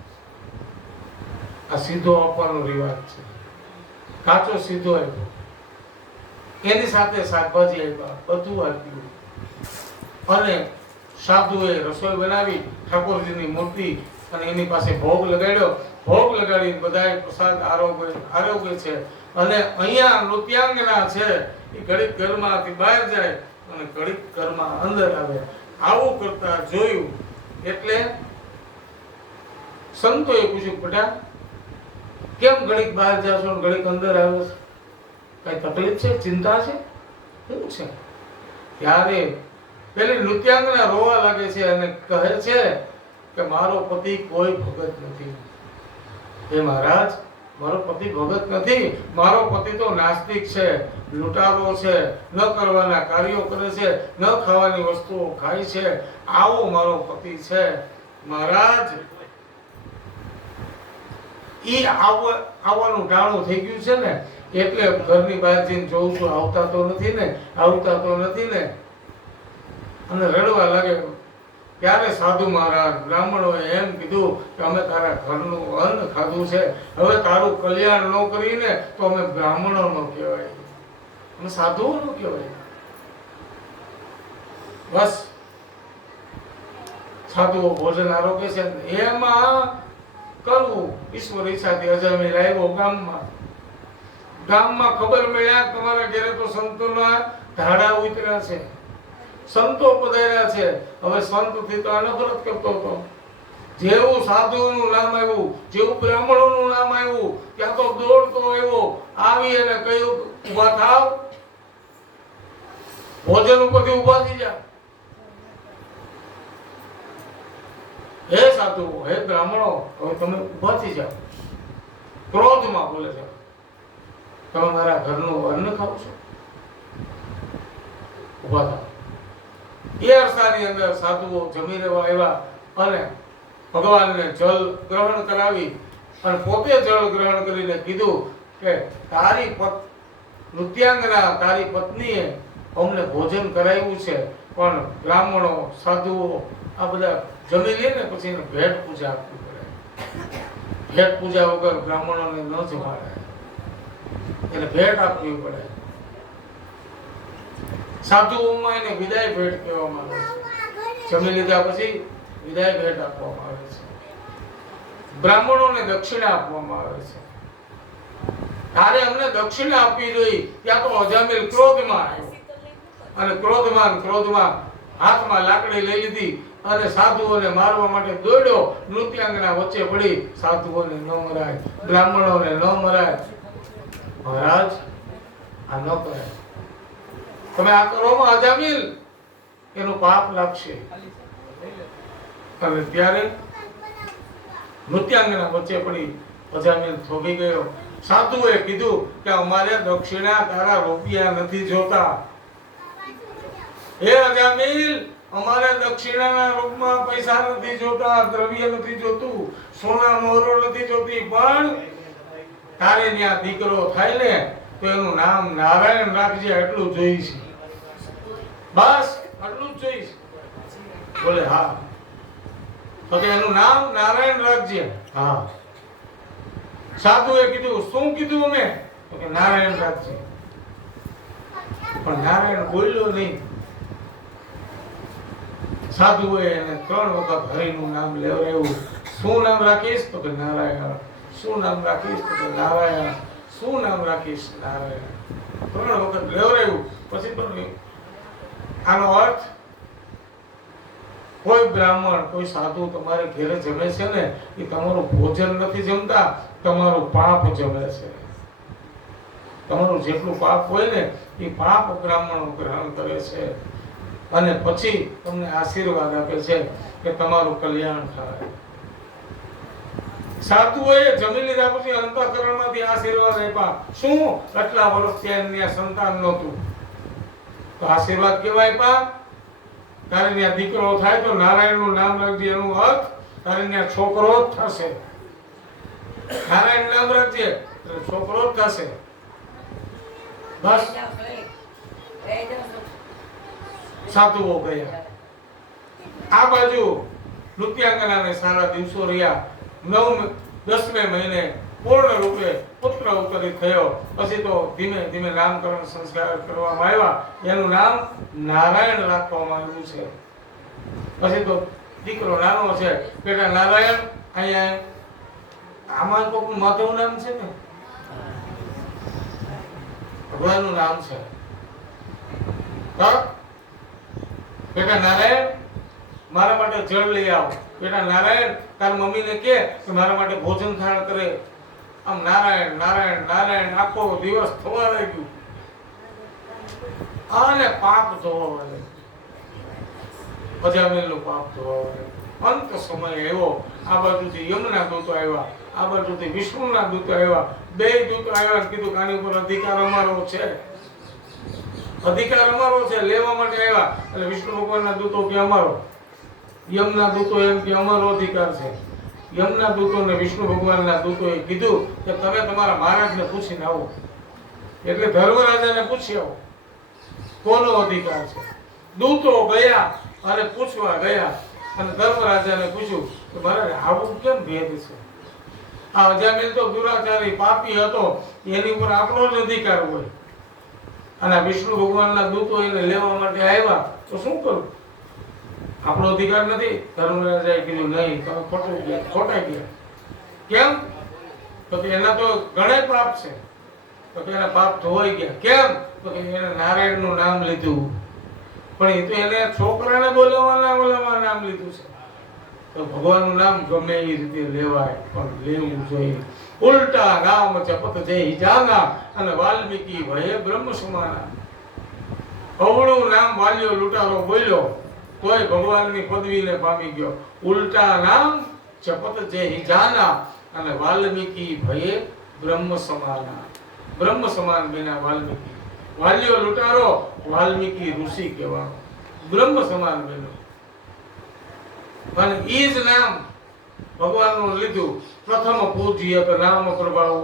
આ સીધો આપવાનો રિવાજ છે. કાચો સીધો આપ્યો, એની સાથે શાકભાજી આપ્યા, બધું આપ્યું. અને સાધુએ રસોઈ બનાવી, ઠાકોરજીની મૂર્તિ અને એની પાસે ભોગ લગાડ્યો. ભોગ લગાડી બધાએ પ્રસાદ આરોગ્ય છે. અને અહીંયા નૃત્યાંગના છે એ ઘડીક ઘરમાંથી બહાર જાય અને ઘડીક ઘરમાં અંદર આવે. આવું કરતા જોયું એટલે સંતોએ પૂછ્યું, બેટા કેમ ઘડીક બહાર જાશો ઘડીક અંદર આવ્યો છો? કઈ તકલીફ છે, ચિંતા છે, શું છે? ત્યારે પેલી નૃત્યાંગના રોવા લાગે છે અને કહે છે કે મારો પતિ કોઈ ભગત નથી. હે મહારાજ, મારો પતિ ભગત નથી, મારો પતિ તો નાસ્તિક છે, લૂંટારો છે, ન કરવાના કાર્યો કરે છે, ન ખાવાની વસ્તુઓ ખાય છે, આવો મારો પતિ છે. મહારાજ ઈ આવવાનું ટાણું થઈ ગયું છે ને, એટલે ઘરની બહાર જઈને જોઉં છું, આવતા તો નથી ને. અને રડવા લાગે. ત્યારે સાધુ મહારાજ બ્રાહ્મણોએ એમ કીધું કે અમે તારા ઘરનું અન્ન ખાધું છે, હવે તારું કલ્યાણ ન કરીને તો અમે બ્રાહ્મણો નો કહેવાય, અમે સાધુઓ નો કહેવાય. બસ સાધુઓ ભોજન આરોગ્ય છે એમાં કરવું. ઈશ્વર ઈચ્છાથી અજામિલ આવ્યો ગામમાં ખબર મળ્યા તમારા ઘરે તો સંતોના ધાડા ઉતર્યા છે, સંતો પધાર્યા છે. હવે સંતથી તો આ નફરત કરતો હતો. જેવું સાધુઓનું નામ આવ્યું, જેવું બ્રાહ્મણોનું નામ આવ્યું, ત્યાં તો દોડતો આવ્યો. આવી અને કહ્યું, ઊભા થાવ, ભોજન ઉપરથી ઊભા થઈ જા. હે સાધુઓ, હે બ્રાહ્મણો, હવે તમે ઊભા થઈ જાઓ. ક્રોધમાં બોલે છે, તમે મારા ઘરનું અન્ન ખાવ છો? ઊભા થાવ. એ અરસાની અંદર સાધુઓ જમી રહેવા આવ્યા અને ભગવાનને જલ ગ્રહણ કરાવી અને પોતે જળ ગ્રહણ કરીને કીધું કે તારી નૃત્યાંગના તારી પત્નીએ અમને ભોજન કરાવ્યું છે, પણ બ્રાહ્મણો સાધુઓ આ બધા જમી લે ને પછી એને ભેટ પૂજા આપવી પડે. ભેટ પૂજા વગર બ્રાહ્મણોને ન જમાડે, એને ભેટ આપવી પડે. સાધુઓમાં એને વિદાય ભેટ કહેવામાં આવે છે. જમી લીધા પછી વિદાય ભેટ આપવામાં આવે છે. બ્રાહ્મણોને દક્ષિણા આપવામાં આવે છે. તારે અમને દક્ષિણા આપવી જોઈએ. ત્યાં તો અજામિલ ક્રોધમાં આવ્યો અને ક્રોધમાં હાથમાં લાકડી લઈ લીધી અને સાધુઓને મારવા માટે દોડ્યો. નૃત્યાંગના વચ્ચે પડી. સાધુઓને ન મરાય, બ્રાહ્મણોને ન મરાય. મહારાજ આ ન કરાય. તમે આ કરોમાં અજામિલ એનું પાપ લાગશે. અને ત્યારે નૃત્યાંગના વચ્ચે પડી અજામિલ થોભી ગયો. સાધુએ કીધું કે અમારે દક્ષિણા તારા રૂપિયા નથી જોતા. હે અજામિલ, અમારે દક્ષિણાના રૂપમાં પૈસા નથી જોતા, દ્રવ્ય નથી જોતું, સોના મોહરો નથી જોતી, પણ તારે ત્યાં દીકરો થાય ને તો એનું નામ નારાયણ રાખજે, એટલું જોઈશ. બસ આટલું જ જોઈશ. બોલે હા. તો એનું નામ નારાયણ રાખજે. હા. સાધુએ કીધું શું કીધું અમે? તો કે નારાયણ રાખજે. પણ નારાયણ બોલ્યો નહીં. સાધુએ એને 3 વખત હરિનું નામ લેવડાવ્યું. શું નામ રાખીશ? તો કે નારાયણ. શું નામ રાખીશ? તો કે નારાયણ. શું નામ રાખીશ? નારાયણ. 3 વખત લેવડાવ્યું. પછી તો આનો અર્થ, કોઈ બ્રાહ્મણ કોઈ સાધુ તમારે ઘરે જમે છે ને એ તમારું ભોજન નથી જમતા, તમારું પાપ જમે છે. તમારું જેટલું પાપ હોય ને એ પાપ બ્રાહ્મણો ગ્રહણ કરે છે અને પછી તમને આશીર્વાદ આપે છે કે તમારું કલ્યાણ થાય. સાધુઓએ જમી લીધા પછી અંતઃકરણમાંથી આશીર્વાદ આપ્યા. શું? આટલા વર્ષથી એમને સંતાન નહોતું તો આશીર્વાદ કેવા આપ્યા? તારે ત્યાં દીકરો થાય તો નારાયણનું નામ રાખજે. એનું અર્થ તારે ત્યાં છોકરો જ થશે. નારાયણ નામ રાખજે એટલે છોકરો જ થશે. બસ સાધુઓ ગયા. આ બાજુ નૃત્યાંગનાને સારા દિવસો રહ્યા. 10મે મહિને પૂર્ણ રૂપે પુત્ર ઉત્તરિત થયો. પછી તો ધીમે ધીમે નામકરણ સંસ્કાર કરવામાં આવ્યા. એનું નામ નારાયણ રાખવામાં આવ્યું છે. પછી તો દીકરો નાનો છે. બેટા નારાયણ અહીંયા આમાં કોઈનું માધવ નામ છે ને, ભગવાનનું નામ છે. બેટા નારાયણ મારા માટે જળ લઈ આવ. બેટા નારાયણ તાર મમ્મીને કે મારા માટે ભોજન થાળ કરે. આમ નારાયણ નારાયણ નારાયણ આખો દિવસ થવા લાગ્યું. અને પાપ ધોવા લાગ્યું. અજામિલનું પાપ ધોવા લાગ્યું. અંત સમય આવ્યો. આ બાજુથી યમના દૂતો આવ્યા, આ બાજુથી વિષ્ણુના દૂતો આવ્યા. 2 દૂતો આવ્યા. કીધું આની ઉપર અધિકાર અમારો છે, અધિકાર અમારો છે, લેવા માટે આવ્યા. એટલે વિષ્ણુ ભગવાનના દૂતો કે અમારો, યમના દૂતો એમ કે અમારો અધિકાર છે. યમના દૂતો ને વિષ્ણુ ભગવાનના દૂતોએ કીધું કે તમે તમારા મહારાજને પૂછીને આવો. એટલે ધર્મરાજાને પૂછી આવો કોનો અધિકાર છે. દૂતો ગયા અને પૂછવા ગયા અને ધર્મરાજાને પૂછ્યું કે મહારાજ આવું કેમ ભેદ છે? આ અજામિલ તો દુરાચારી પાપી હતો, એની ઉપર આપણો જ અધિકાર હોય અને વિષ્ણુ ભગવાનના દૂતો એને લેવા માટે આવ્યા તો શું કરું? આપણો અધિકાર નથી. ધર્મરાજાએ કીધું નહીં, તમે ખોટાઈ ગયા. કેમ? તો કે એના તો ઘણા પાપ છે. તો કે એના પાપ ધોવાઈ ગયા. કેમ? તો કે એને નારાયણનું નામ લીધું, પણ એ તો એને છોકરાને બોલાવવાના નામ લીધું છે. તો ભગવાનનું નામ ગમે એ રીતે લેવાય, પણ લેવું જોઈએ. ઉલટા નામ જપત જય જાના અને વાલ્મીકી ભયે બ્રહ્મ સમાના. અવળું નામ વાલ્યો લૂંટારો બોલ્યો તોય ભગવાનની પદવીને પામી ગયો. ઉલટા નામ જપત જય જાના અને વાલ્મીકી ભયે બ્રહ્મ સમાના. બ્રહ્મ સમાન બેના વાલ્મીકી. વાલ્યો લૂંટારો, વાલ્મીકી ઋષિ કહેવાનો. બ્રહ્મ સમાન બેનો. અને ઈ જ નામ ભગવાનનું લીધું. પ્રથમ પૂજ્ય નામ પ્રભાવ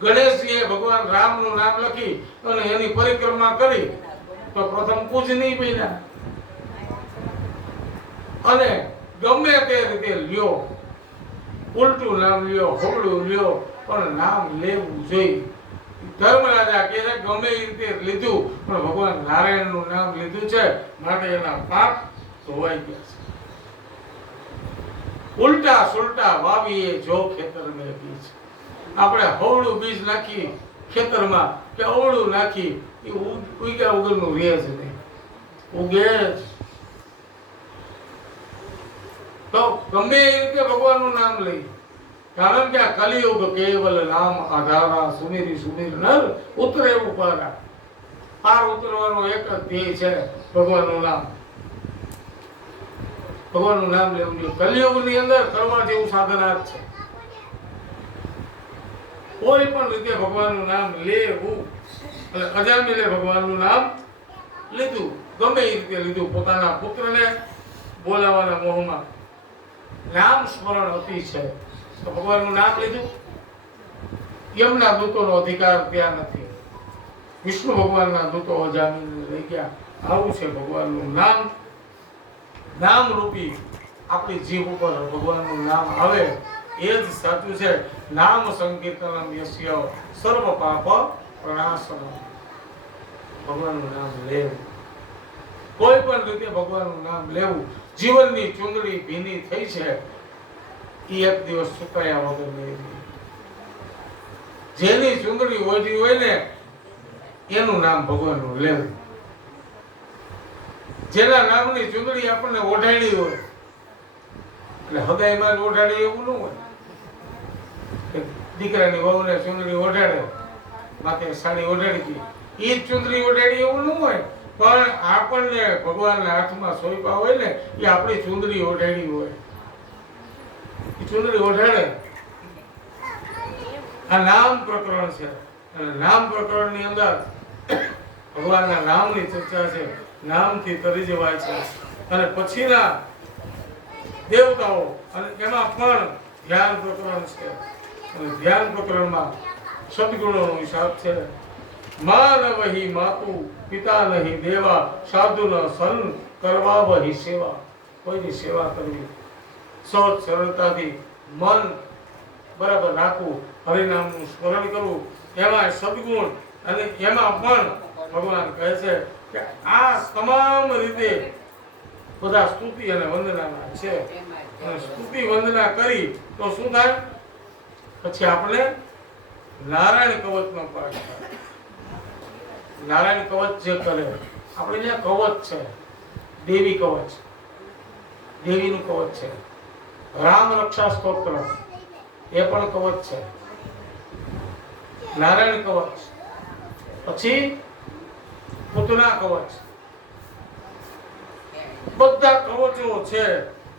ગણેશજીએ ભગવાન રામનું નામ લખી અને એની પરિક્રમા કરી તો પ્રથમ પૂજનીય બન્યા. અને ગમે તે રીતે લ્યો, ઉલટું નામ લ્યો, હોબળું લ્યો, પણ નામ લેવું જોઈએ. ધર્મરાજા કહે છે ગમે એ રીતે લીધું પણ ભગવાન નારાયણનું નામ લીધું છે માટે એના પાપ ધોવાઈ ગયા છે. ઉલટા સુલટા વાવીએ જો ખેતર મેં બીજ. આપણે હવળું બીજ નાખી ખેતરમાં કે અવળું નાખી એ ઉગ્યા વગરનું રહે જ નહીં, ઉગે જ. તો ગમે એ રીતે ભગવાનનું નામ લઈ, કારણ કે આ કલિયુગ કેવલ નામ આધારા સુમેરી સુમેર નર ઉતરે ઉપારા. પાર ઉતરવાનો એક જ ધ્યેય છે ભગવાનનું નામ. ભગવાનનું નામ લેવું જોઈએ. કલિયુગની અંદર કરવા જેવું સાધન આ જ છે. કોઈ પણ રીતે ભગવાનનું નામ લેવું. અને અજામિલે ભગવાનનું નામ લીધું, ગમે એ રીતે લીધું. પોતાના પુત્રને બોલાવવાના મોહમાં નામ સ્મરણ અતિ છે તો ભગવાનનું નામ લીધું. યમના દૂતોનો અધિકાર ત્યાં નથી. વિષ્ણુ ભગવાનના દૂતો અજામિલને લઈ ગયા. આવું છે ભગવાનનું નામ. નામ રૂપી આપણી જીભ ઉપર ભગવાનનું નામ આવે એ જ સાચું છે. નામ સંકીર્તનમ યસ્ય સર્વ પાપ પ્રણાશનમ. ભગવાનનું નામ લેવું, કોઈ પણ રીતે ભગવાનનું નામ લેવું. જીવનની ચુંદડી ભીની થઈ છે એ એક દિવસ સુકાયા વગર નહીં. જેની ચુંદડી ઓઢી હોય ને એનું નામ ભગવાનનું લેવું. જેના નામની ચુંદડી આપણને ઓઢાડી હોય એટલે હૃદયમાં જ ઓઢાડી એવું ન હોય. દીકરાની વહુને ચુંદડી ઓઢાડે, માથે સાડી ઓઢાડી એ જ ચુંદડી ઓઢાડી એવું ન હોય. પણ આપણને ભગવાનના હાથમાં સોંપ્યા હોય ને એ આપણી ચુંદડી ઓઢાડી હોય, એ ચુંદડી ઓઢાડે. આ નામ પ્રકરણ છે અને નામ પ્રકરણની અંદર ભગવાનના નામની ચર્ચા છે. નામથી તરી જવાય છે. અને પછીના દેવતાઓ અને એમાં પણ ધ્યાન પ્રકરણ છે. અને ધ્યાન પ્રકરણમાં સદગુણોનો હિસાબ છે. માન વહી માતુ પિતા નહીં દેવા, સાધુ ન સન કરવા વહી સેવા. કોઈની સેવા કરવી, સહજ સરળતાથી મન બરાબર રાખવું, હરિનામનું સ્મરણ કરવું, એમાં સદગુણ. અને એમાં પણ ભગવાન કહે છે કે આ તમામ રીતે બધા સ્તુતિ અને વંદનાના છે. અને સ્તુતિ વંદના કરી તો શું થાય? પછી આપણે નારાયણ કવચનો પાઠ થાય. નારાયણ કવચ જે કરે, આપણે ત્યાં કવચ છે, દેવી કવચ, દેવીનું કવચ છે. રામ રક્ષા સ્તોત્ર એ પણ કવચ છે. નારાયણ કવચ, પછી પૂતના કવચ, બધા કવચો છે.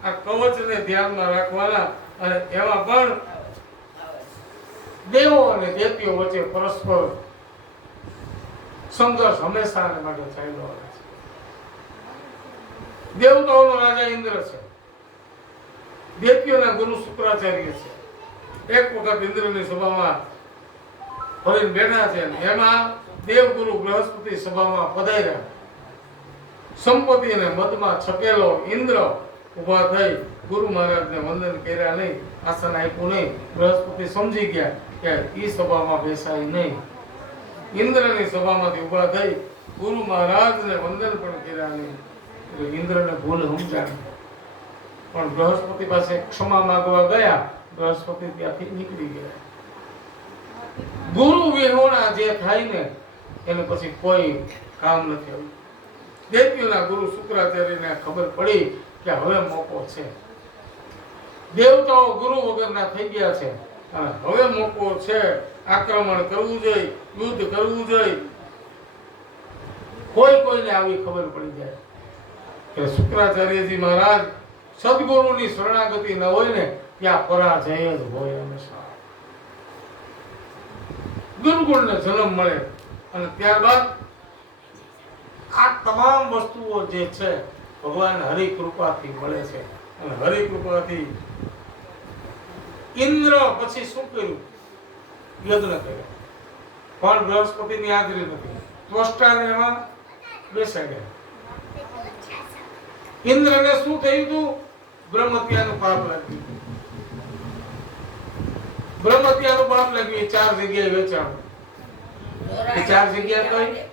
આ કવચને ધ્યાનમાં રાખવાના. અને એમાં પણ દેવો અને દેતીઓ વચ્ચે પરસ્પર સંઘર્ષ હંમેશા માટે થયેલો છે. દેવતાઓનો રાજા ઇન્દ્ર છે, દેતીઓના ગુરુ શુક્રાચાર્ય છે. એક વખત ઇન્દ્રની સભામાં ફરીને બેઠા છે. એમાં દેવગુરુ બૃહસ્પતિ સભામાં પધાર્યા. સંપત્તિ અને મદમાં છકેલો ઇન્દ્ર ઉભા થઈ ગુરુ મહારાજને વંદન કર્યા નહીં, આસન આપ્યું નહીં. બૃહસ્પતિ સમજી ગયા કે એ સભામાં બેસાય નહીં. ઇન્દ્રની સભામાંથી ઉભા થઈ ગુરુ મહારાજને વંદન પણ કર્યા નહીં. એટલે ઇન્દ્રને ભૂલ સમજાણી. પણ બૃહસ્પતિ પાસે ક્ષમા માંગવા ગયા. બૃહસ્પતિ ત્યાંથી નીકળી ગયા. ગુરુ વિહોણા જે થાય ને એને પછી કોઈ કામ નથી આવ્યું. દેવતાઓના ગુરુ શુક્રાચાર્યને ખબર પડી કે હવે મોકો છે. દેવતાઓ ગુરુ વગરના થઈ ગયા છે અને હવે મોકો છે. આક્રમણ કરવું જોઈએ, યુદ્ધ કરવું જોઈએ. કોઈને આવી ખબર પડી જાય કે શુક્રાચાર્યજી મહારાજ સદગુરુની શરણાગતિ ન હોય ને ત્યાં પરાજય જ હોય હંમેશા. ગુરુકુળને જન્મ મળે અને ત્યારબાદ આ તમામ વસ્તુઓ જે છે ભગવાન હરિ કૃપાથી મળે છે. અને હરિ કૃપાથી ઇન્દ્ર પછી શું કર્યું? યજ્ઞ કર્યા, પણ બૃહસ્પતિની હાજરી નથી. ત્વષ્ટાને એમાં બેસાડ્યા. ઇન્દ્રને શું થયું હતું? બ્રહ્મત્યાનું પાપ લાગ્યું. બ્રહ્મત્યાનું પાપ લાગ્યું. 4 જગ્યાએ વેચાણું. 4 જગ્યા કઈ?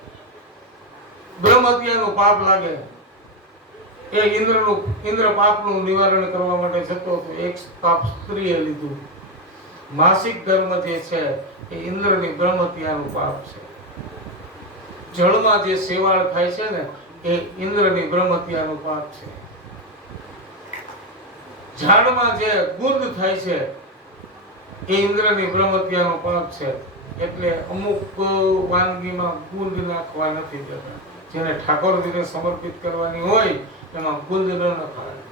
બ્રહ્મત્યાનું પાપ લાગે એ ઇન્દ્ર પાપનું નિવારણ કરવા માટે જતો હતો. એક પાપ સ્ત્રીએ લીધું. માસિક ધર્મ જે છે એ ઇન્દ્રની બ્રહ્મત્યાનું પાપ છે. જળમાં જે સેવાળ થાય છે ને એ ઇન્દ્રની બ્રહ્મત્યાનું પાપ છે. ઝાડમાં જે ગુંદ થાય છે એ ઇન્દ્રની બ્રહ્મત્યાનું પાપ છે. એટલે અમુક વાનગીમાં ગુંદ નાખવા નથી દેતા. જેને ઠાકોરજીને સમર્પિત કરવાની હોય એમાં ગુંદ ન નખાય.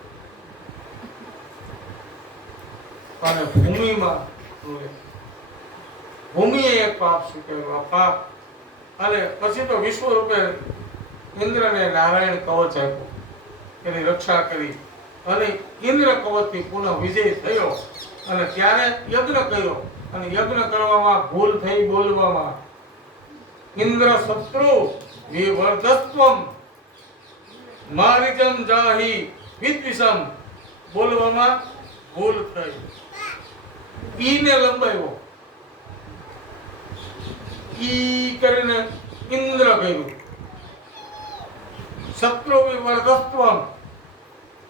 અને ભૂમિ એક પાપ સ્વીકાર્યું. આ પાપ અને પછી તો વિશ્વ રૂપે ઇન્દ્રને નારાયણ કવચ આપ્યું, એની રક્ષા કરી અને ઇન્દ્ર કવચથી પુનઃ વિજય થયો. અને ત્યારે યજ્ઞ કર્યો અને યજ્ઞ કરવામાં ભૂલ થઈ બોલવામાં. ઇન્દ્ર શત્રુ વિવર્ધસ્ત્વમ મારિજમ જાહી વિદ્વિષમ બોલવામાં ભૂલ થઈ. ઈને લંબાવ્યો, ઈ કરીને ઇન્દ્ર કહ્યું. શત્રુ વિવર્ધસ્ત્વમ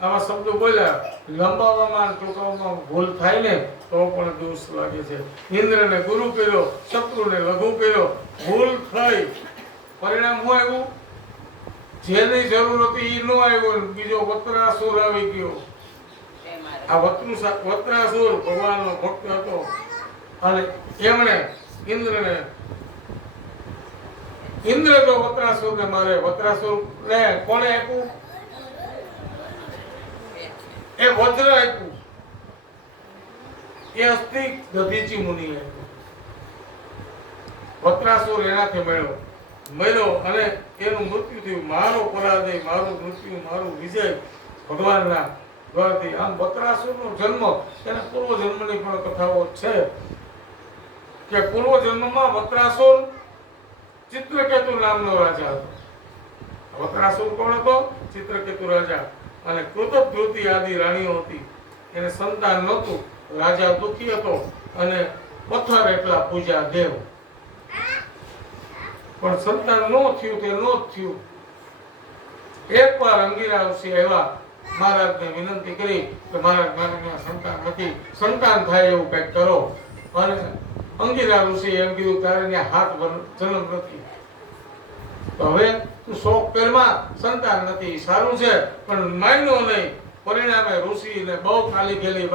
આવા શબ્દો બોલ્યા. લંબાવવામાં ટૂંકાવવામાં ભૂલ થાય ને તો પણ દોષ લાગે છે. ઇન્દ્રને ગુરુ કર્યો, શત્રુને લઘુ કર્યો, ભૂલ થઈ. પરિણામ શું આવ્યું? જેની જરૂર હતી એ ન આવ્યો. બીજો વત્રાસુર આવી ગયો. આ વત્રાસુર ભગવાનનો ભક્ત હતો અને એમણે ઇન્દ્ર જો વત્રાસુરને મારે, વત્રાસુરને કોણે આપ્યું? એ વજ્ર આપ્યું. એ અસ્તિ દધીચી મુનિ આપ્યું. વત્રાસુર એનાથી મળ્યો અને એનું મૃત્યુ થયું. મારો પરાજય, મારું મૃત્યુ, મારું વિજય ભગવાનના દ્વારથી. આમ વત્રાસુરનો જન્મ એના પૂર્વ જન્મની પણ કથાઓ છે કે પૂર્વ જન્મમાં વત્રાસુર ચિત્રકેતુ નામનો રાજા હતો. વત્રાસુર કોણ હતો? ચિત્રકેતુ રાજા. અને કૃતધ્રુતિ આદિ રાણીઓ હતી. એને સંતાન નહોતું. રાજા દુખી હતો અને પથ્થર એટલા પૂજા દેવ. પણ સંતાન ન થયું તે ન થયું. એકવાર અંગીરા ઋષિ આવ્યા, મહારાજને વિનંતી કરી કે મહારાજ મારે સંતાન નથી, સંતાન થાય એવું કંઈક કરો. અને અંગીરા ઋષિ એમ કીધું તારે ત્યાં હાથ જન્મ નથી, તો હવે તું શોક કરમાં, સંતાન નથી સારું છે પણ માન્યો નહીં. પરિણામે ઋષિને બહુ ખાલી ગયેલી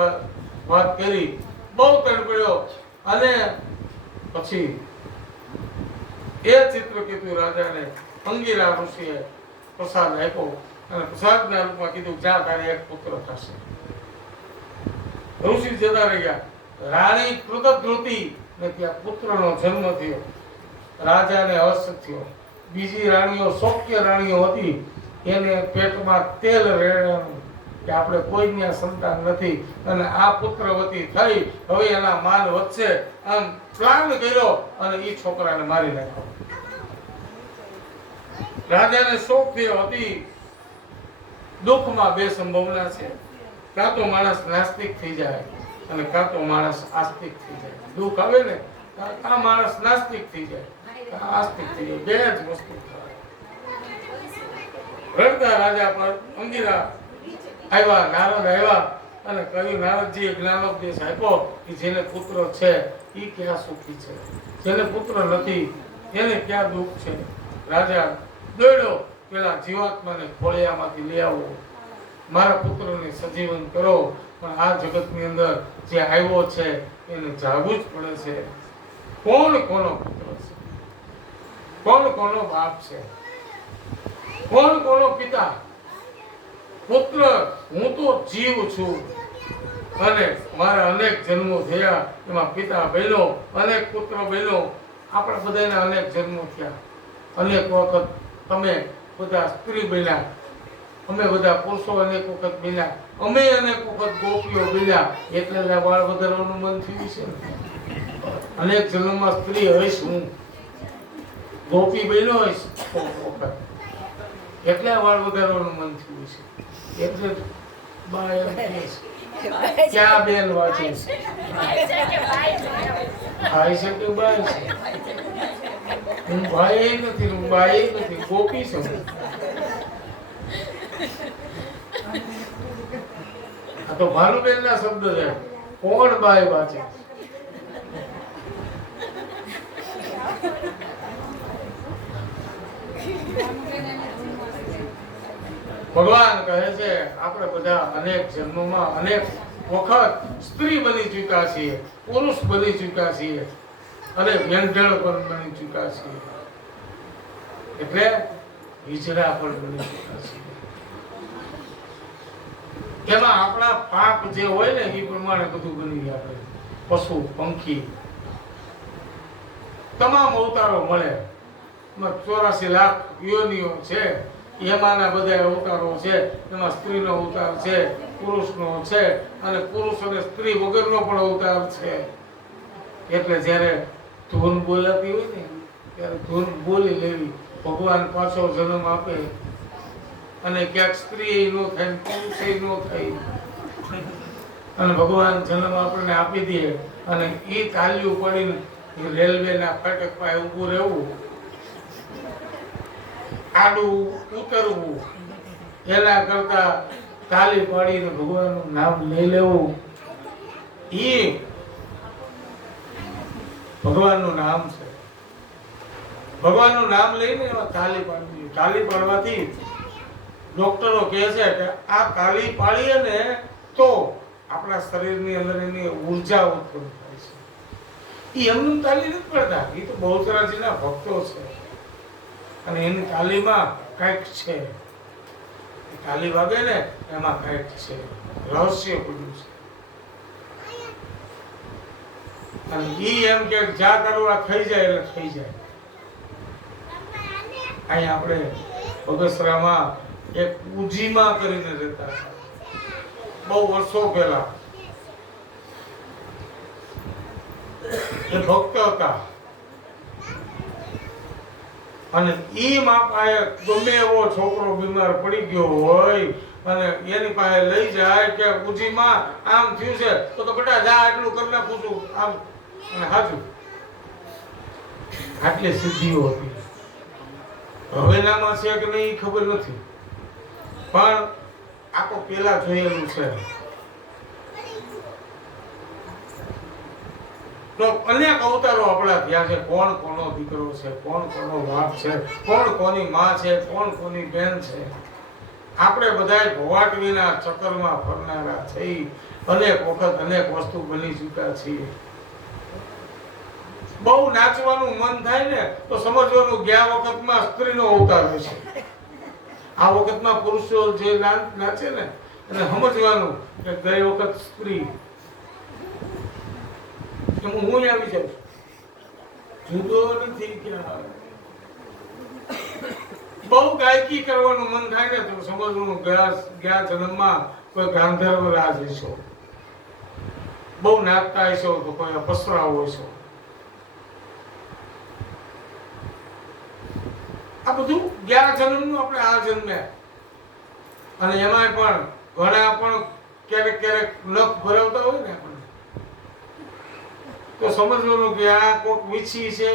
વાત કરી, બહુ તડપડ્યો. અને પછી એ ચિત્રકેતુ રાજાને અંગીરા ઋષિએ પ્રસાદ આપ્યો અને પ્રસાદના રૂપમાં કીધું જા તારે એક પુત્ર થશે. ઋષિ જતા રહ્યા. રાણી કૃતધ્રુતિ ને ત્યાં પુત્રનો જન્મ થયો. રાજાને હર્ષ થયો. બીજી રાણીઓ શોક્ય રાણીઓ હતી એને પેટમાં તેલ રેડાનું કે આપણે કોઈની સંતાન નથી અને આ પુત્રવતી થઈ, હવે એના માન વધશે. આમ પ્લાન કર્યો અને એ છોકરાને મારી નાખ્યો. રાજાને શોક થયો. હતી દુઃખમાં બે સંભાવના છે. કાં તો માણસ નાસ્તિક થઈ જાય અને કાં તો માણસ આસ્તિક થઈ જાય. દુઃખ આવે ને આ માણસ નાસ્તિક થઈ જાય, આસ્તિક થઈ જાય. બે જ વસ્તુ રડતા રાજા પર અંગીરા આવ્યા, નારદ આવ્યા અને કહ્યું નારદજીએ જ્ઞાનોપદેશ આપ્યો કે જેને પુત્ર છે એ ક્યાં સુખી છે, જેને પુત્ર નથી એને ક્યાં દુઃખ છે. રાજા દોડ્યો, પેલા જીવાત્માને ખોળિયામાંથી લઈ આવો, મારા પુત્રને સજીવન કરો. પણ આ જગતની અંદર જે આવ્યો છે એને જાગવું જ પડે છે. કોણ કોનો પુત્ર છે, કોણ કોનો બાપ છે, કોણ કોનો પિતા. પુત્ર હું તો જીવ છું અને મારા અનેક જન્મો થયા, એમાં પિતા બન્યો, અનેક પુત્ર બન્યો. આપણે બધાને અનેક જન્મો થયા. અનેક વખત તમે બધા સ્ત્રી બન્યા, અમે બધા પુરુષો અનેક વખત બન્યા, અમે અનેક વખત ગોપીઓ બન્યા. એટલે બાળ વધારવાનું મન થયું છે. અનેક જન્મમાં સ્ત્રી હોઈશ હું, ગોપી બન્યો હોઈશ વખત, કેટલા વાર વધારવાનું મન થયું છે. એટલે બા એમ કહે છે, ક્યાં બેન વાંચે છે, ભાઈ છે કે બાઈ છે? હું ભાઈ નથી, હું બાઈ નથી, ગોપી છું. આ તો ભાનુબેન ના શબ્દ છે. કોણ બાઈ વાંચે? ભગવાન કહે છે આપણે બધા અનેક જન્મોમાં અનેક વખત સ્ત્રી બની ચૂક્યા છીએ, પુરુષ બની ચૂક્યા છીએ અને વ્યંઢળ પણ બની ચૂક્યા છીએ, એટલે હિજડા પણ બની ચૂક્યા છીએ. એમાં આપણા પાપ જે હોય ને એ પ્રમાણે બધું બની આપે. પશુ પંખી તમામ અવતારો મળે. 84 લાખ યોનિઓ છે, એમાંના બધા અવતારો છે. એમાં સ્ત્રીનો અવતાર છે, પુરુષનો છે, અને પુરુષ અને સ્ત્રી વગરનો પણ અવતાર છે. એટલે જ્યારે ધૂન બોલાતી હોય ને ત્યારે ધૂન બોલી લેવી. ભગવાન પાછો જન્મ આપે અને ક્યાંક સ્ત્રી નો થાય, પુરુષ નો થાય, અને ભગવાન જન્મ આપણને આપી દે અને એ તાલીઓ પડીને રેલવેના ફાટક પાસે ઊભું રહેવું, આડું ઉતરવું, એના કરતા તાલી પાડીને ભગવાનનું નામ લઈ લેવું, એ ભગવાનનું નામ છે. ભગવાનનું નામ લઈને એમાં તાલી પાડવી. તાલી પાડવાથી ડોક્ટરો કહે છે કે આ તાલી પાડીએ ને તો આપણા શરીરની અંદર એની ઉર્જા ઉત્પન્ન થાય છે. એ એમનું તાલી નથી પડતા, એ તો બહુચરાજીના ભક્તો છે અને એની તાલીમાં કંઈક છે. તાલી વાગે ને એમાં કંઈક છે, રહસ્ય પડ્યું છે. અને ઈ એમ કે જા કરવા થઈ જાય એટલે થઈ જાય. અહીં આપણે બગસરામાં એક ઉજીમાં કરીને રહેતા હતા, બહુ વર્ષો પહેલા. એ ભક્ત હતા અને ઈ માં પાસે ગમે એવો છોકરો બીમાર પડી ગયો હોય અને એની પાસે લઈ જાય કે ઉજીમાં આમ થયું છે તો બેટા જા એટલું કરી નાખું છું આમ, અને હાજુ આટલી સિદ્ધિઓ હતી. હવેનામાં છે કે નહીં ખબર નથી, પણ આ તો પેલા જોયેલું છે. તો અનેક અવતારો આપણા થયા છે. કોણ કોનો દીકરો છે, કોણ કોનો બાપ છે, કોણ કોની માં છે, કોણ કોની બેન છે. આપણે બધાય ભવાટવીના ચક્કરમાં ફરનારા છે. અનેક વખત અનેક વસ્તુ બની ચૂક્યા છીએ. બહુ નાચવાનું મન થાય ને તો સમજવાનું ગયા વખતમાં સ્ત્રીનો અવતાર છે, આ વખતમાં પુરુષો જે નાચે ને એને સમજવાનું કે ગઈ વખત સ્ત્રી. હું આવી જાઉં જુદો નથી કે બહુ ગાયકી કરવાનું મન થાય ને તો સમજવાનું ગયા જન્મમાં કોઈ ગાંધર્વ રાજ હશો, બહુ નાચતા હશો તો કોઈ અપસરાઓ હશો. આ બધું ગયા જન્મનું આપણે આ જન્મે, અને એમાંય પણ ઘણા પણ ક્યારેક ક્યારેક નખ ભરાવતા હોય ને આપણે તો સમજવાનું કે આ કોક વીછી છે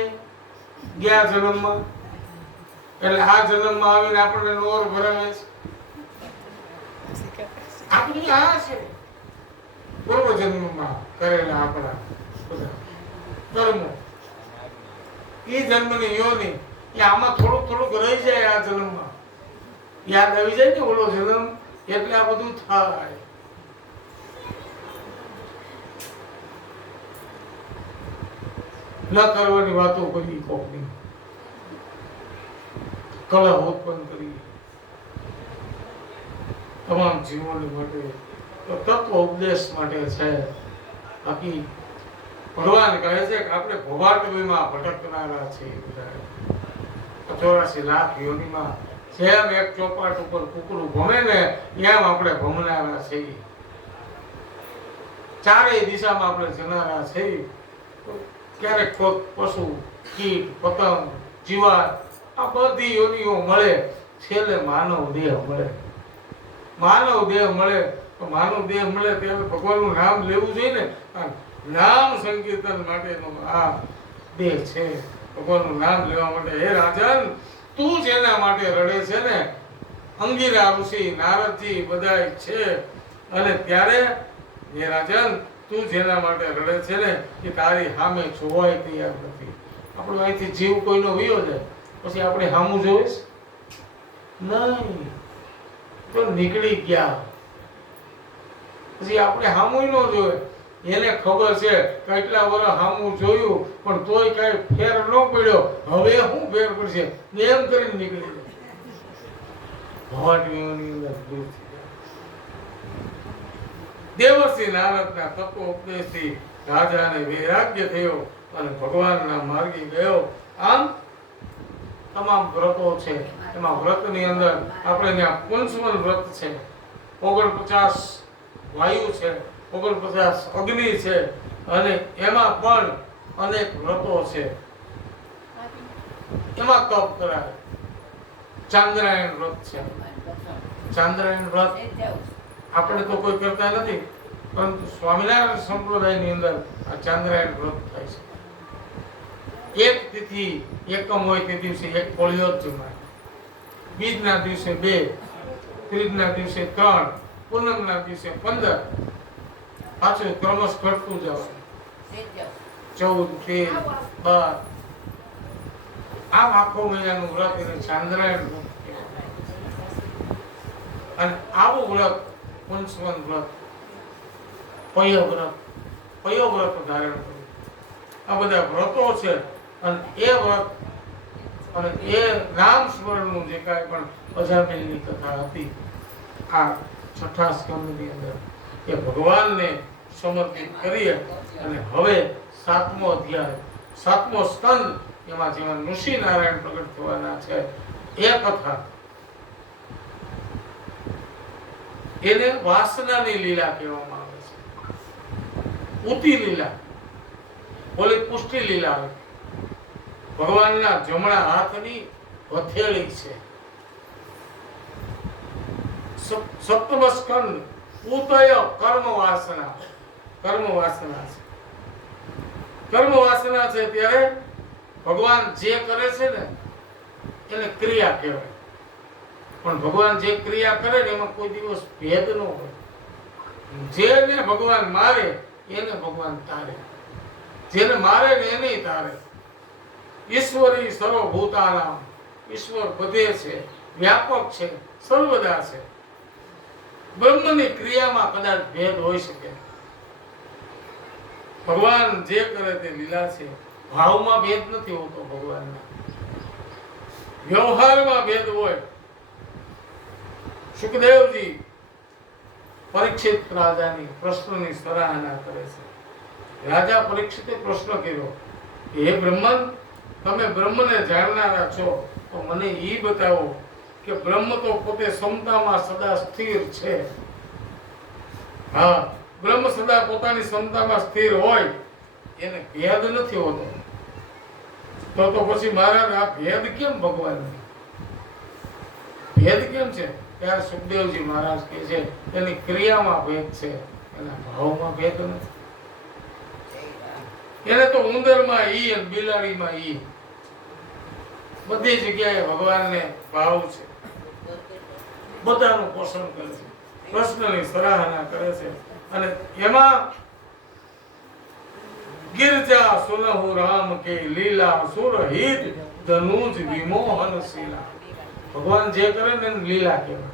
ગયા જન્મમાં, એટલે આ જન્મમાં આવીને આપણને નોર ભરાવે છે. આ બધું આ છે પૂર્વ જન્મમાં કરેલા આપણા બધા કર્મો. એ જન્મની યોની એ આમાં થોડુંક રહી જાય. આ જન્મમાં યાદ આવી જાય ને ઓલો જન્મ, એટલે આ બધું થાય. ન કરવાની વાતો કરી, કોકની કલહ ઉત્પન્ન કરી તમામ જીવોની માટે તત્વ ઉપદેશ માટે છે. બાકી ભગવાન કહે છે કે આપણે ભવાટવીમાં ભટકનારા છીએ. 84 લાખ યોનિમાં જેમ એક ચોપાટ ઉપર કુકડું ભમે ને એમ આપણે ભમનારા છીએ. ચારેય દિશામાં આપણે જનારા છીએ. ક્યારેક કોઈક પશુ, કીટ, પતંગ, જીવાત, આ બધી યોનિઓ મળે, છેલ્લે માનવ દેહ મળે. માનવ દેહ મળે તો માનવ દેહ મળે ત્યારે ભગવાનનું નામ લેવું જોઈએ ને. આ નામ સંકીર્તન માટેનો આ દેહ છે. ભગવાનનું નામ લેવા માટે. હે રાજન, તું જેના માટે રડે છે ને, અંગીરા ઋષિ, નારદજી બધાય છે, અને ત્યારે હે રાજન, તું જેના માટે રડે છે ને એ તારી સામે જોવાય તૈયાર નથી. આપણો અહીંથી જીવ કોઈનો વયો જાય પછી આપણે સામું જોઈશ નહીં, તો નીકળી ગયા પછી આપણે સામું ન જોવે. એને ખબર છે કેટલા વર્ષ સામું જોયું પણ તોય કઈ ફેર ન પડ્યો, હવે શું ફેર પડશે એમ કરીને નીકળી જાય. ભવાટીઓની અંદર દૂર થઈ જાય. દેવર્ષિ નારદના તત્વોપદેશથી રાજાને વૈરાગ્ય થયો અને ભગવાનના માર્ગે ગયો. આમ તમામ વ્રતો છે. એમાં વ્રતની અંદર આપણે ત્યાં પંચમન વ્રત છે, 49 વાયુ છે, 49 અગ્નિ છે, અને એમાં પણ અનેક વ્રતો છે. એમાં તપ કરાય. ચાંદ્રાયણ વ્રત છે. ચાંદ્રાયણ વ્રત આપણે તો કોઈ કરતા નથી, પરંતુ સ્વામિનારાયણ સંપ્રદાયની અંદર આ ચાંદ્રાયણ વ્રત થાય છે. એક તિથિ એકમ હોય તે દિવસે એક કોળિયો જ જમાય, બીજના દિવસે 2, ત્રીજના દિવસે 3, પૂનમના દિવસે 15, પાછું ક્રમશ ઘટતું જવાનું 14, 13, 12. આમ આખો મહિનાનું વ્રત એને ચાંદ્રાયણ વ્રત કહેવાય. અને આવું વ્રત પંચમન વ્રત, પય વ્રત ધારણ કર્યું. આ બધા વ્રતો છે. અને એ વ્રત અને એ નામ સ્મરણનું જે કાંઈ પણ અજામિલની કથા હતી આ 6થા સ્કંદની અંદર, એ ભગવાનને સમર્પિત કરીએ. અને હવે 7મો અધ્યાય, 7મો સ્કંદ, એમાં જેમાં ઋષિ નારાયણ પ્રગટ થવાના છે એ કથા, એને વાસનાની લીલા કહેવામાં આવે છે. ઉતી લીલા, ઓલી પુષ્ટિ લીલા. ભગવાનના જમણા હાથની હથેળી છે. 7મ સ્કંદ ઉતય કર્મ વાસના. કર્મ વાસના છે. કર્મ વાસના છે ત્યારે ભગવાન જે કરે છે ને એને ક્રિયા કહેવાય. પણ ભગવાન જે ક્રિયા કરે ને એમાં કોઈ દિવસ ભેદ ન હોય. જેને ભગવાન મારે એને ભગવાન તારે, જેને મારે ને એને તારે. ઈશ્વરી સર્વભૂતાનામ, ઈશ્વર બધે છે, વ્યાપક છે, સર્વદા છે. બ્રહ્મની ક્રિયામાં કદાચ ભેદ હોઈ શકે. ભગવાન જે કરે તે લીલા છે. ભાવમાં ભેદ નથી હોતો ભગવાનના, વ્યવહારમાં ભેદ હોય. સુખદેવજી પરીક્ષિત રાજાની પ્રશ્નની સરાહના કરે છે. રાજા પરીક્ષિતે પ્રશ્ન કર્યો, હે બ્રહ્મન, તમે બ્રહ્મને જાણનારા છો તો મને ઈ બતાવો કે બ્રહ્મ તો પોતે સમતામાં સદા સ્થિર છે. હા, બ્રહ્મ સદા પોતાની સમતામાં સ્થિર હોય, એને ભેદ નથી હોતો. તો પછી મહારાજ આ ભેદ કેમ ભગવાન? ભેદ કેમ છે? ત્યારે સુખદેવજી મહારાજ કહે છે એની ક્રિયામાં ભેદ છે, એના ભાવમાં ભેદ નથી. એને તો ઉંદરમાં ઈ અને બિલાડીમાં ઈ, બધી જગ્યાએ ભગવાનને ભાવ છે. બધાનું પોષણ કરે છે, કૃષ્ણની સરાહના કરે છે. અને એમાં ગિરજા સુનહુ રામ કે લીલા સુરહિત ધનુજ વિમોહન શીલા. ભગવાન જે કરે ને એને લીલા કહેવાય.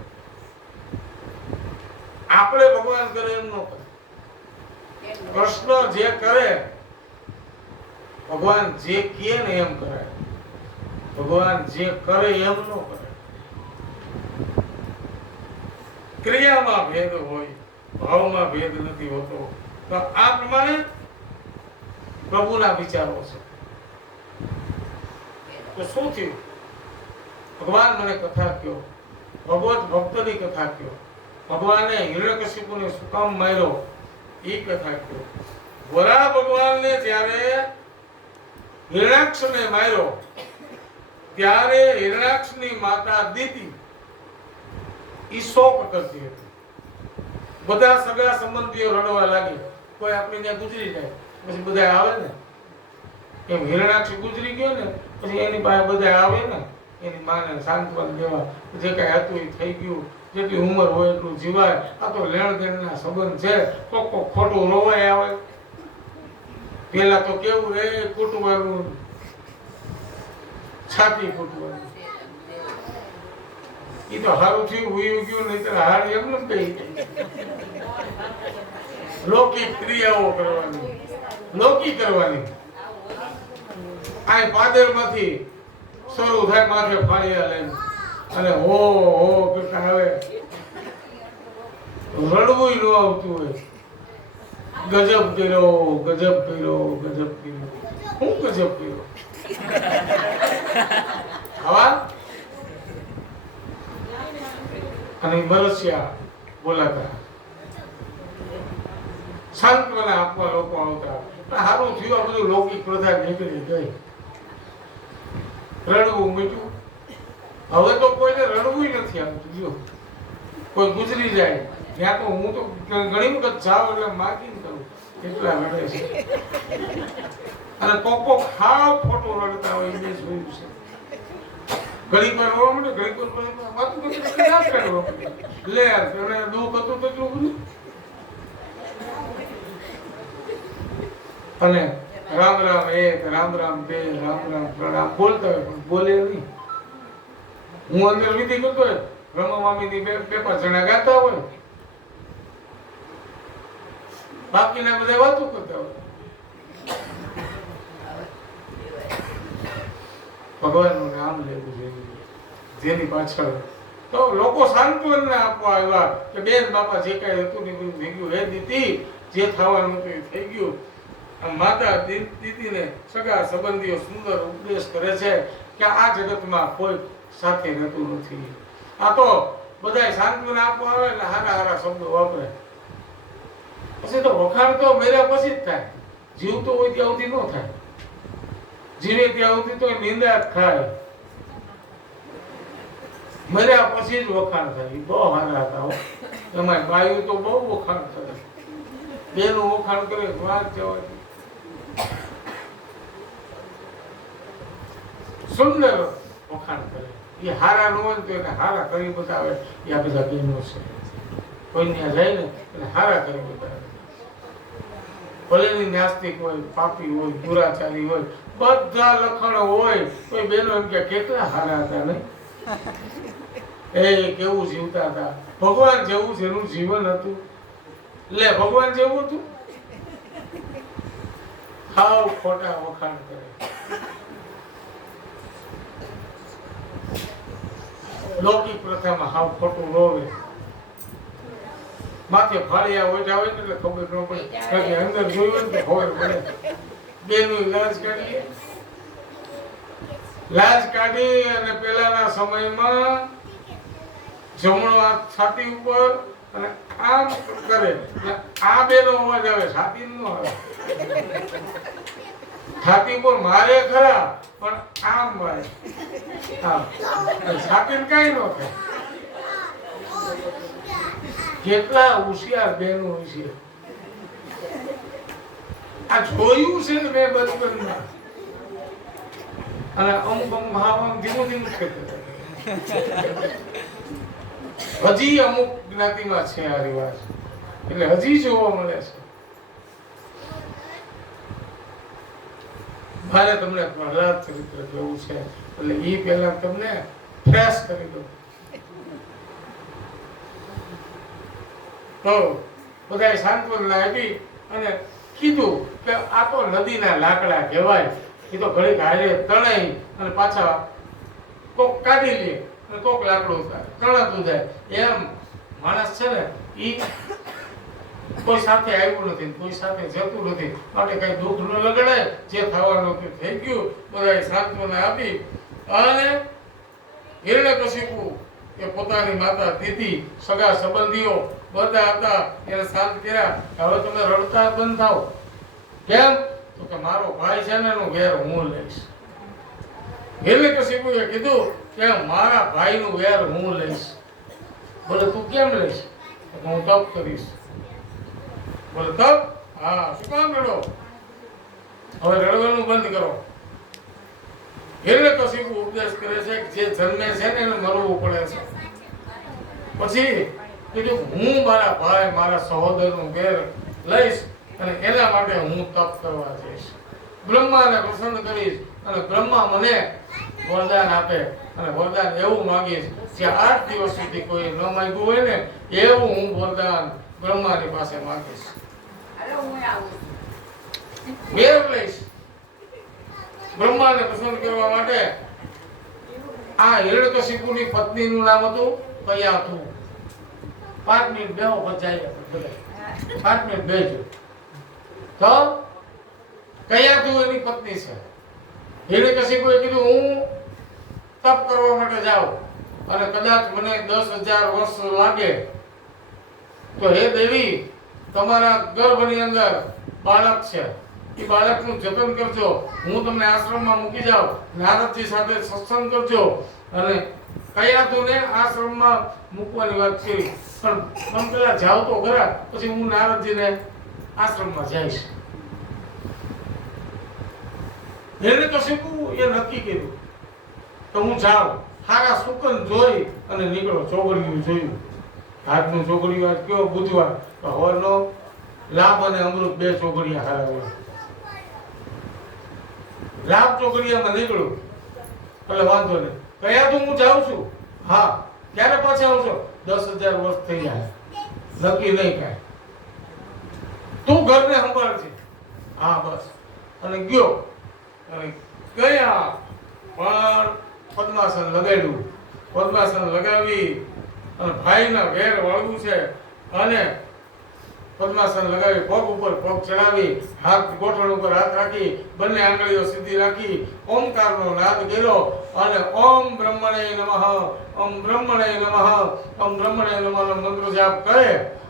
આપણે ભગવાન કરે એમ ન કરે. કૃષ્ણ જે કરે, ભગવાન જે કહે ને એમ કરે. ભગવાન જે કરે એમ ન કરે. ક્રિયામાં ભેદ હોય, ભાવમાં ભેદ નથી હોતો. તો આ પ્રમાણે પ્રભુના વિચારો છે. તો શું થયું? ભગવાન મને કથા કહ્યો, ભગવત ભક્તની કથા કહ્યો, ભગવાને હિરણ્યકશિપુને શું કામ માર્યો એ કથા કહ્યો. વરા ભગવાનને જ્યારે હિરણાક્ષને માર્યો ત્યારે હિરણાક્ષની માતા દીતી ઈ શોક કરતી હતી. બધા સગા સંબંધીઓ રડવા લાગ્યા. કોઈ આપણે ત્યાં ગુજરી જાય પછી બધા આવે ને, એમ હિરણાક્ષ ગુજરી ગયો ને પછી એની પાસે બધા આવે ને, એની માને સાંત્વન દેવા, જે કઈ હતું એ થઈ ગયું, જેટલી ઉંમર હોય એટલું જીવાય, આ તો લેણ દેણના સંબંધ છે, કોક ખોટું રોવાય આવે. પેલા તો કેવું એ કૂટવાનું, છાતી કૂટવાનું, એ તો સારું થયું ઉયું ગયું, નહીં તો હાર એમ ન કહી. લૌકિક ક્રિયાઓ કરવાની, લૌકિક કરવાની. આ પાદરમાંથી શરૂ થાય માથે ફાળિયા લઈને અને હો કરતા આવે, રડવું ન આવતું હોય. ગજબ કર્યો, ગજબ કર્યો, ગજબ કર્યો. હું ગજબ કર્યો હવા અને બરસ્યા બોલાતા, સાંત્વના આપવા લોકો આવતા. સારું થયું આ બધું લૌકિક પ્રથા નીકળી ગઈ, રડવું મીઠું. હવે તો કોઈને રડવું નથી આવતું. જો કોઈ ગુજરી જાય ત્યાં તો હું તો ઘણી વખત જાઉં એટલે માગી કરું, એટલા રડે છે. અને કોક હાવ ખોટું રડતા હોય મેં જોયું છે. ઘણી વાર રોવા મળે, ઘણી વાર વાતું ના કરવા લે એને દુઃખ હતું તો એટલું બધું. અને રામ રામ એક, રામ રામ બે, રામ રામ પ્રણામ બોલતા હોય પણ બોલે નહીં. હું અંદર વિધિ કરતો હોય, બ્રહ્મા મામીની બે પાંચ જણા ગાતા હોય, બાકીના બધા વાતો કરતા હોય. ભગવાનનું નામ લેવું જોઈએ જેની પાછળ. તો લોકો સાંત્વન આપવા આવ્યા કે બેન બાપા જે કઈ હતું ને બધું થઈ ગયું, હે દીતી જે થવાનું હતું એ થઈ ગયું. માતા દીદીને સગા સંબંધીઓ સુંદર ઉપદેશ કરે છે કે આ જગતમાં કોઈ સાથે રહેતું નથી. આ તો બધાય સાંત્વના આપવા આવે એટલે હારા હારા શબ્દો વાપરે. પછી તો વખાણ તો મેર્યા પછી જ થાય. જીવતો હોય ત્યાં સુધી ન થાય. જીવે ત્યાં સુધી તો નિંદા જ ખાય. મર્યા પછી જ વખાણ થાય. બહુ હારા હતા હો. એમાં બાયું તો બહુ વખાણ કરે, બેનું વખાણ કરે, વાત જવા સુંદર વખાણ કરે. એ હારા ન હોય તો એને હારા કરી બતાવે. એ આ બધા બેનો છે. કોઈ ત્યાં જાય ને એને હારા કરી બતાવે. ભલેની નાસ્તિક હોય, પાપી હોય, દુરાચારી હોય, બધા લખણ હોય, કોઈ બેનો એમ કે કેટલા હારા હતા નહીં, એ કેવું જીવતા હતા, ભગવાન જેવું જેનું જીવન હતું. લે ભગવાન જેવું હતું, હાવ ખોટા વખાણ કરે. લૌકિક પ્રથામાં હાવ ખોટું રોવે. માથે ફાળિયા ઓઢા હોય ને એટલે ખબર ન પડે, બાકી અંદર જોયું ને તો ખબર પડે. બેનું લાજ કાઢીએ, લાજ કાઢી અને પેલાના સમયમાં જમણો હાથ છાતી ઉપર અને આમ કરે એટલે આ બેનો અવાજ આવે, છાતી નો આવે. છાતી ઉપર મારે ખરા પણ આમ મારે, છાતી કઈ ન થાય. કેટલા હોશિયાર બહેનો હોય છે. આ જોયું છે ને મેં બચપનમાં. અને અમુક અમુક આમ ધીમું ધીમું થતું. હજી અમુક જ્ઞાતિમાં છે આ રિવાજ, એટલે હજી જોવા મળે છે. મારે તમને પ્રહલાદ ચરિત્ર જોવું છે એટલે એ પહેલા તમને ફ્રેશ કરી દઉં. તો બધાએ સાંત્વના આપી અને કીધું કે આ તો નદીના લાકડા કહેવાય, એ તો ઘડીક હારે તણાઈ અને પાછા કોક કાઢી લે અને કોક લાકડું તણાતું જાય. એમ માણસ છે ને એ કોઈ સાથે આવ્યું નથી, કોઈ સાથે જતું નથી, માટે કઈ દુઃખ ન લગડાય. જે થવાનું તે થઈ ગયું. બધાએ સાંત્વના આપી અને હિરણ્યકશિપુ કે પોતાની માતા દીદી, સગા સંબંધીઓ બધા હતા એને શાંત કર્યા. હવે તમે રડતા બંધ થાઓ. કેમ? તો કે મારો ભાઈ છે ને એનો વેર હું લઈશ. હિરણ્યકશિપુએ કીધું કે મારા ભાઈનું વેર હું લઈશ. બોલે તું કેમ લઈશ? તો હું તપ કરીશ. બોલે તપ? હા. શું કામ રડો? હવે રડવાનું બંધ કરો. હિરણ્યકશિપુ ઉપદેશ કરે છે કે જે જન્મે છે ને એને મરવું પડે છે. પછી કીધું હું મારા ભાઈ મારા સહોદરનું વેર લઈશ અને એના માટે હું તપ કરવા જઈશ. બ્રહ્માને પ્રસન્ન કરીશ અને બ્રહ્મા મને વરદાન આપે અને વરદાન એવું માંગીશ જે 8 દિવસ સુધી કોઈ ન માંગ્યું હોય ને એવું હું વરદાન બ્રહ્માની પાસે માંગીશ. વેર લઈશ. બ્રહ્માને પ્રસન્ન કરવા માટે આ હિરણ્યકશિપુની પત્નીનું નામ હતું કયાતુ. 5 મિનિટ બેહો બચાઈ બધા 5 મિનિટ બેજો. તો કયાતુ એની પત્ની છે. હિરણ્યકશિપુએ કીધું હું તપ કરવા માટે જાઉં અને કદાચ મને 10,000 વર્ષ લાગે તો હે દેવી તમારા ગર્ભની અંદર બાળક છે એ બાળકનું જતન કરજો. હું તમને આશ્રમમાં મૂકી જાઉં. નારદજી સાથે સત્સંગ કરજો. અને કયાતુને આશ્રમમાં મૂકવાની વાત કરી પણ તમે પેલા જાવ તો ખરા પછી હું નારદજીને આશ્રમમાં જઈશ. હિરણ્યકશિપુ એ નક્કી કર્યું તો હું જાઉં. હારા સુકન જોઈ અને નીકળો. ચોગડિયું જોયું. આજનું ચોગડિયું આજ કયો બુધવાર તો હવરનો લાભ અને અમૃત 2 ચોગડિયા હારા હોય. લાભ ચોગડિયામાં નીકળું એટલે વાંધો નહીં. કયા તું હું જાઉં છું? હા. ક્યારે પાછા આવશો? 10,000 વર્ષ થઈ જાય. નક્કી નહીં કાંઈ. તું ઘરને સંભાળજે. હા બસ. અને ગયો અને ગયા પણ પદ્માસન લગાડ્યું. પદ્માસન લગાવી અને ભાઈના વેર વળવું છે અને પદ્માસન લગાવી પગ ઉપર પગ ચડાવી હાથ ગોઠણ ઉપર હાથ રાખી બંને આંગળીઓ સીધી રાખી ઓમકારનો નાદ કર્યો અને ઓમ બ્રહ્મણે નમઃ ઓમ બ્રહ્મણે નમઃ ઓમ બ્રહ્મણે નમઃ મંત્ર જાપ કરે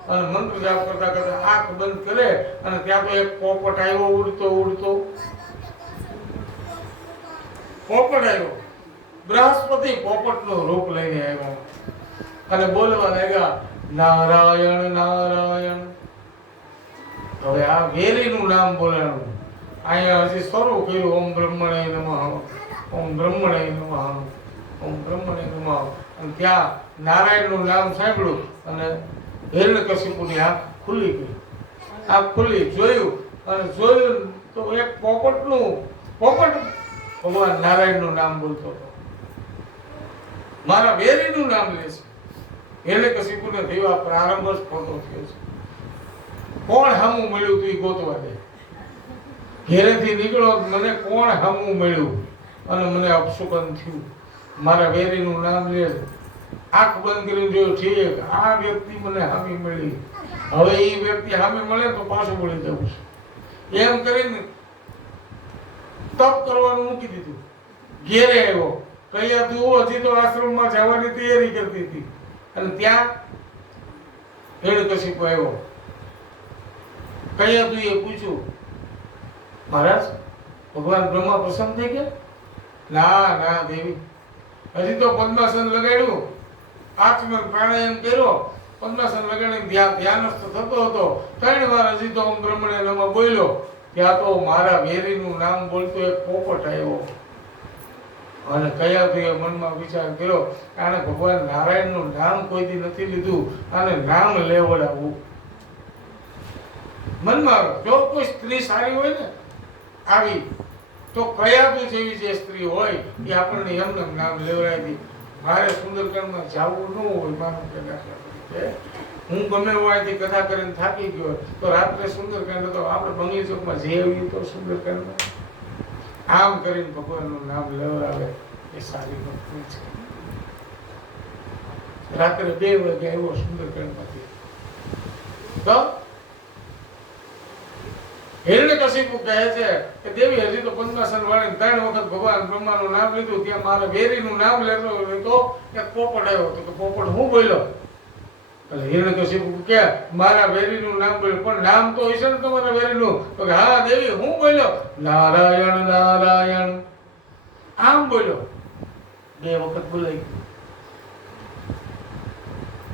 અને મંત્ર જાપ કરતા કરતા આંખ બંધ કરે અને ત્યાં તો એક પોપટ આવ્યો ઉડતો ઉડતો. પોપટ આવ્યો. બૃહસ્પતિ પોપટનું રૂપ લઈને આવ્યો અને બોલવા લાગ્યા નારાયણ નારાયણ. હવે આ વેરીનું નામ બોલાણું. અહીંયા હજી શરૂ કર્યું ઓમ બ્રહ્મણે નમઃ ઓમ બ્રહ્મણે નમઃ ઓમ બ્રહ્મણે નમઃ અને ત્યાં નારાયણનું નામ સાંભળ્યું અને હિરણ્યકશિપુની આંખ ખુલી ગઈ. આંખ ખુલી જોયું અને જોયું તો એક પોપટ ભગવાન નારાયણનું નામ બોલતો હતો. મારા વેરીનું નામ લે છે. હિરણ્યકશિપુને દેવા પ્રારંભ જ ખોટો થયો છે. કોણ હામું મળ્યું તું ગોતવા દે. ઘેરેથી નીકળો મને કોણ હામું મળ્યું અને મને અપશુકન થયું. મારા વેરીનું નામ લે. આંખ બંધ કરીને જોયું ઠીક આ વ્યક્તિ મને હામી મળી. હવે એ વ્યક્તિ હામી મળે તો પાછું મળી જવું છે એમ કરીને તપ કરવાનું મૂકી દીધું. ઘેરે આવ્યો. કયા તું હજી તો આશ્રમમાં જવાની તૈયારી કરતી હતી અને ત્યાં હિરણ્યકશિપુ આવ્યો. કયા તું એ પૂછ્યું મહારાજ ભગવાન બ્રહ્મા પ્રસન્ન થઈ ગયા? ના ના દેવી હજી તો પદ્માસન લગાડ્યું. આત્મન પ્રાણાયામ કર્યો. પદ્માસન લગાડીને ધ્યાનસ્થ થતો હતો. 3 વાર હજી તો ઓમ બ્રહ્મણે નમઃ બોલ્યો. ત્યાં તો મારા વેરીનું નામ બોલતો એક પોપટ આવ્યો અને કયા તું એ મનમાં વિચાર કર્યો આને ભગવાન નારાયણનું નામ કોઈથી નથી લીધું આને નામ લેવડાવવું. મનમાં જો કોઈ સ્ત્રી સારી હોય ને આવી તો કયા તું જેવી જે સ્ત્રી હોય એ આપણને એમને નામ લેવડાવી. મારે સુંદરકાંડમાં જવું ન હોય માનો કે હું ગમે હોવાથી કથા કરીને થાકી ગયો તો રાત્રે સુંદરકાંડ તો આપણે બંગલી ચોકમાં જઈ આવીએ તો સુંદરકાંડમાં આમ કરીને ભગવાનનું નામ લેવડાવે એ સારી ભક્તિ છે. રાત્રે 2 વાગે આવ્યો સુંદરકાંડમાંથી તો હિરણ્યકશિપુ કહે છે કે દેવી હજી તો પદ્માસન વાળીને 3 વખત ભગવાન બ્રહ્માનું નામ લીધું. ત્યાં મારા વેરીનું નામ લેતો એક પોપટ આવ્યો તો પોપટ હું બોલ્યો એટલે હિરણ્યકશિપુ કે મારા વેરીનું નામ બોલ્યો, પણ નામ તો હશે ને તમારા વેરીનું? તો કે હા દેવી હું બોલ્યો, નારાયણ નારાયણ આમ બોલ્યો. 2 વખત બોલાઈ.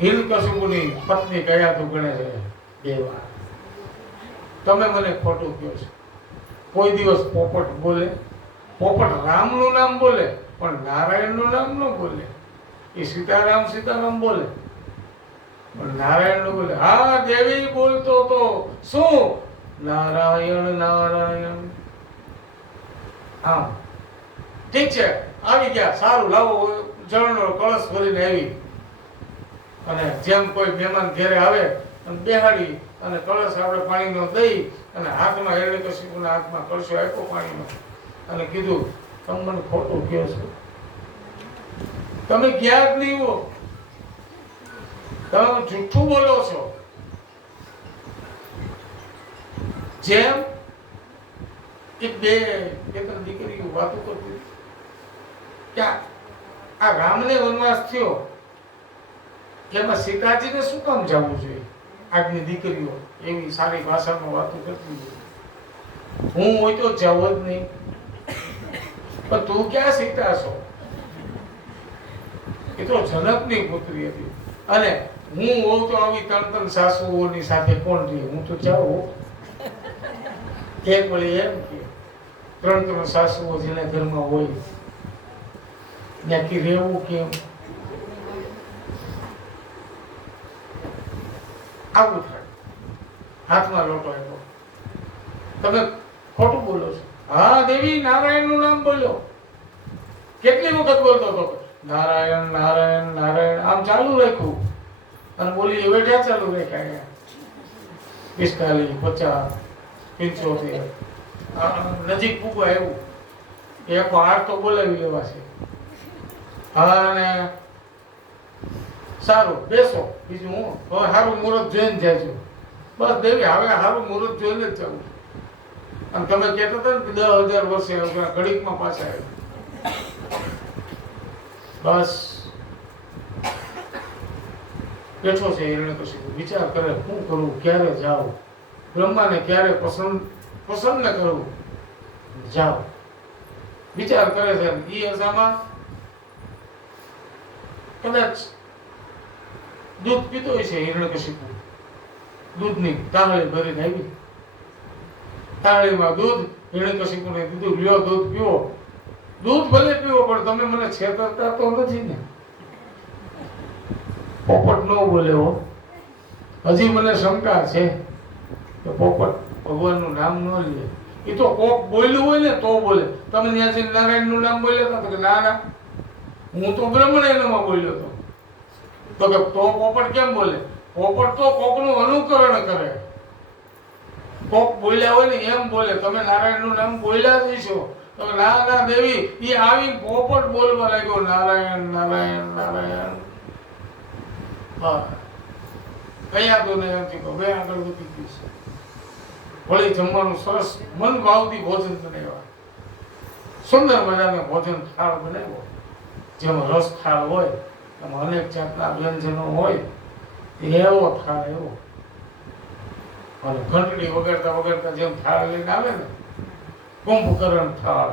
હિરણ્યકશિપુની પત્ની કયા તું ગણે છે 2 વાર. તમે મને ખોટું કહો છો. કોઈ દિવસ પોપટ બોલે, પોપટ રામનું નામ બોલે પણ નારાયણનું નામ ન બોલે. એ સીતારામ સીતારામ બોલે પણ નારાયણ નું બોલે. હા દેવી બોલતો તો શું? નારાયણ નારાયણ. હા ઠીક છે, આવી ગયા, સારું લાવો. જળનો કળશ ભરીને આવી અને જેમ કોઈ મહેમાન ઘેરે આવે અને બેહાડી અને કળશ આપણે પાણીનો દઈ અને હાથમાં હિરણ્યકશિપુના હાથમાં કળશો આપ્યો પાણીનો અને કીધું તમે મને ખોટું કહો છો, તમે ગયા જ નહીં હો, તમે જૂઠું બોલો છો. જેમ એક 2-3 દીકરીઓ વાતો કરતી કે આ રામને વનવાસ થયો એમાં સીતાજીને શું કામ જવું જોઈએ? આજની દીકરીઓ એવી સારી ભાષામાં વાતો કરતી હોય. હું હોય તો જાવ જ નહીં, પણ તું ક્યાં સીતા છો? એ તો જનકની પુત્રી હતી અને હું હોઉં તો આવી 3 સાસુઓની સાથે કોણ રહે? હું તો જાઉં. એક વળી એમ કે 3 સાસુઓ જેના ઘરમાં હોય ત્યાંથી રહેવું કેમ? આવું થાય. હાથમાં લોટો આવ્યો, તમે ખોટું બોલો છો. હા દેવી નારાયણનું નામ બોલ્યો. કેટલી વખત બોલતો હતો નારાયણ નારાયણ નારાયણ, આમ ચાલુ રાખ્યું અને બોલી બેઠા ચાલુ રાખ્યા. 45, 50, 75 નજીક પૂગો આવ્યું. એક 8 તો બોલાવી લેવા છે. હા અને સારું બેસો, બીજું હું હવે સારું મુહૂર્ત જોઈને જાજો. બસ દેવી હવે સારું મુહૂર્ત જોઈને જ જવું. અને તમે કહેતા હતા ને 10,000 વર્ષે ઘડીકમાં પાછા આવ્યા. બસ બેઠો છે હિરણ્યકશિપુ, વિચાર કરે શું કરું, ક્યારે જાઉં, બ્રહ્માને ક્યારે પ્રસન્ન કરું, જાઓ. વિચાર કરે છે. એ અસામાં કદાચ દૂધ પીતો હોય છે હિરણ્યકશિપુ. દૂધની તાંગળી ભરીને આવી. તાંગળીમાં દૂધ. હિરણ્યકશિપુને કીધું લ્યો દૂધ પીવો. દૂધ ભલે પીવો પણ તમે મને છેતરતા તો નથી ને? પોપટ ન બોલે હો. હજી મને શંકા છે કે પોપટ ભગવાનનું નામ ન લે. એ તો કોક બોલ્યું હોય ને તો બોલે. તમે ત્યાંથી નારાયણનું નામ બોલ્યા હતા તો કે ના ના હું તો બ્રહ્મણ્યમાં બોલ્યો હતો. તો કે તો પોપટ કેમ બોલે? પોપટ તો કોકનું અનુકરણ કરે. કોક બોલ્યા હોય ને એમ બોલે. તમે નારાયણનું નામ બોલ્યા જ છો. તો ના ના દેવી એ આવી પોપટ બોલવા લાગ્યો નારાયણ નારાયણ નારાયણ. હા કયા તો ને એમથી કહો બે આગળ વધી ગયું છે. વળી જમવાનું સરસ મન ભાવતી ભોજન બનાવ્યા. સુંદર મજાનો ભોજન થાળ બનાવ્યો. જેમાં રસ થાળ હોય એમાં અનેક જાતના વ્યંજનો હોય એવો થાળ એવો. અને ઘંટડી વગાડતા વગાડતા જેમ થાળ લઈને આવે ને કુંભકરણ થાળ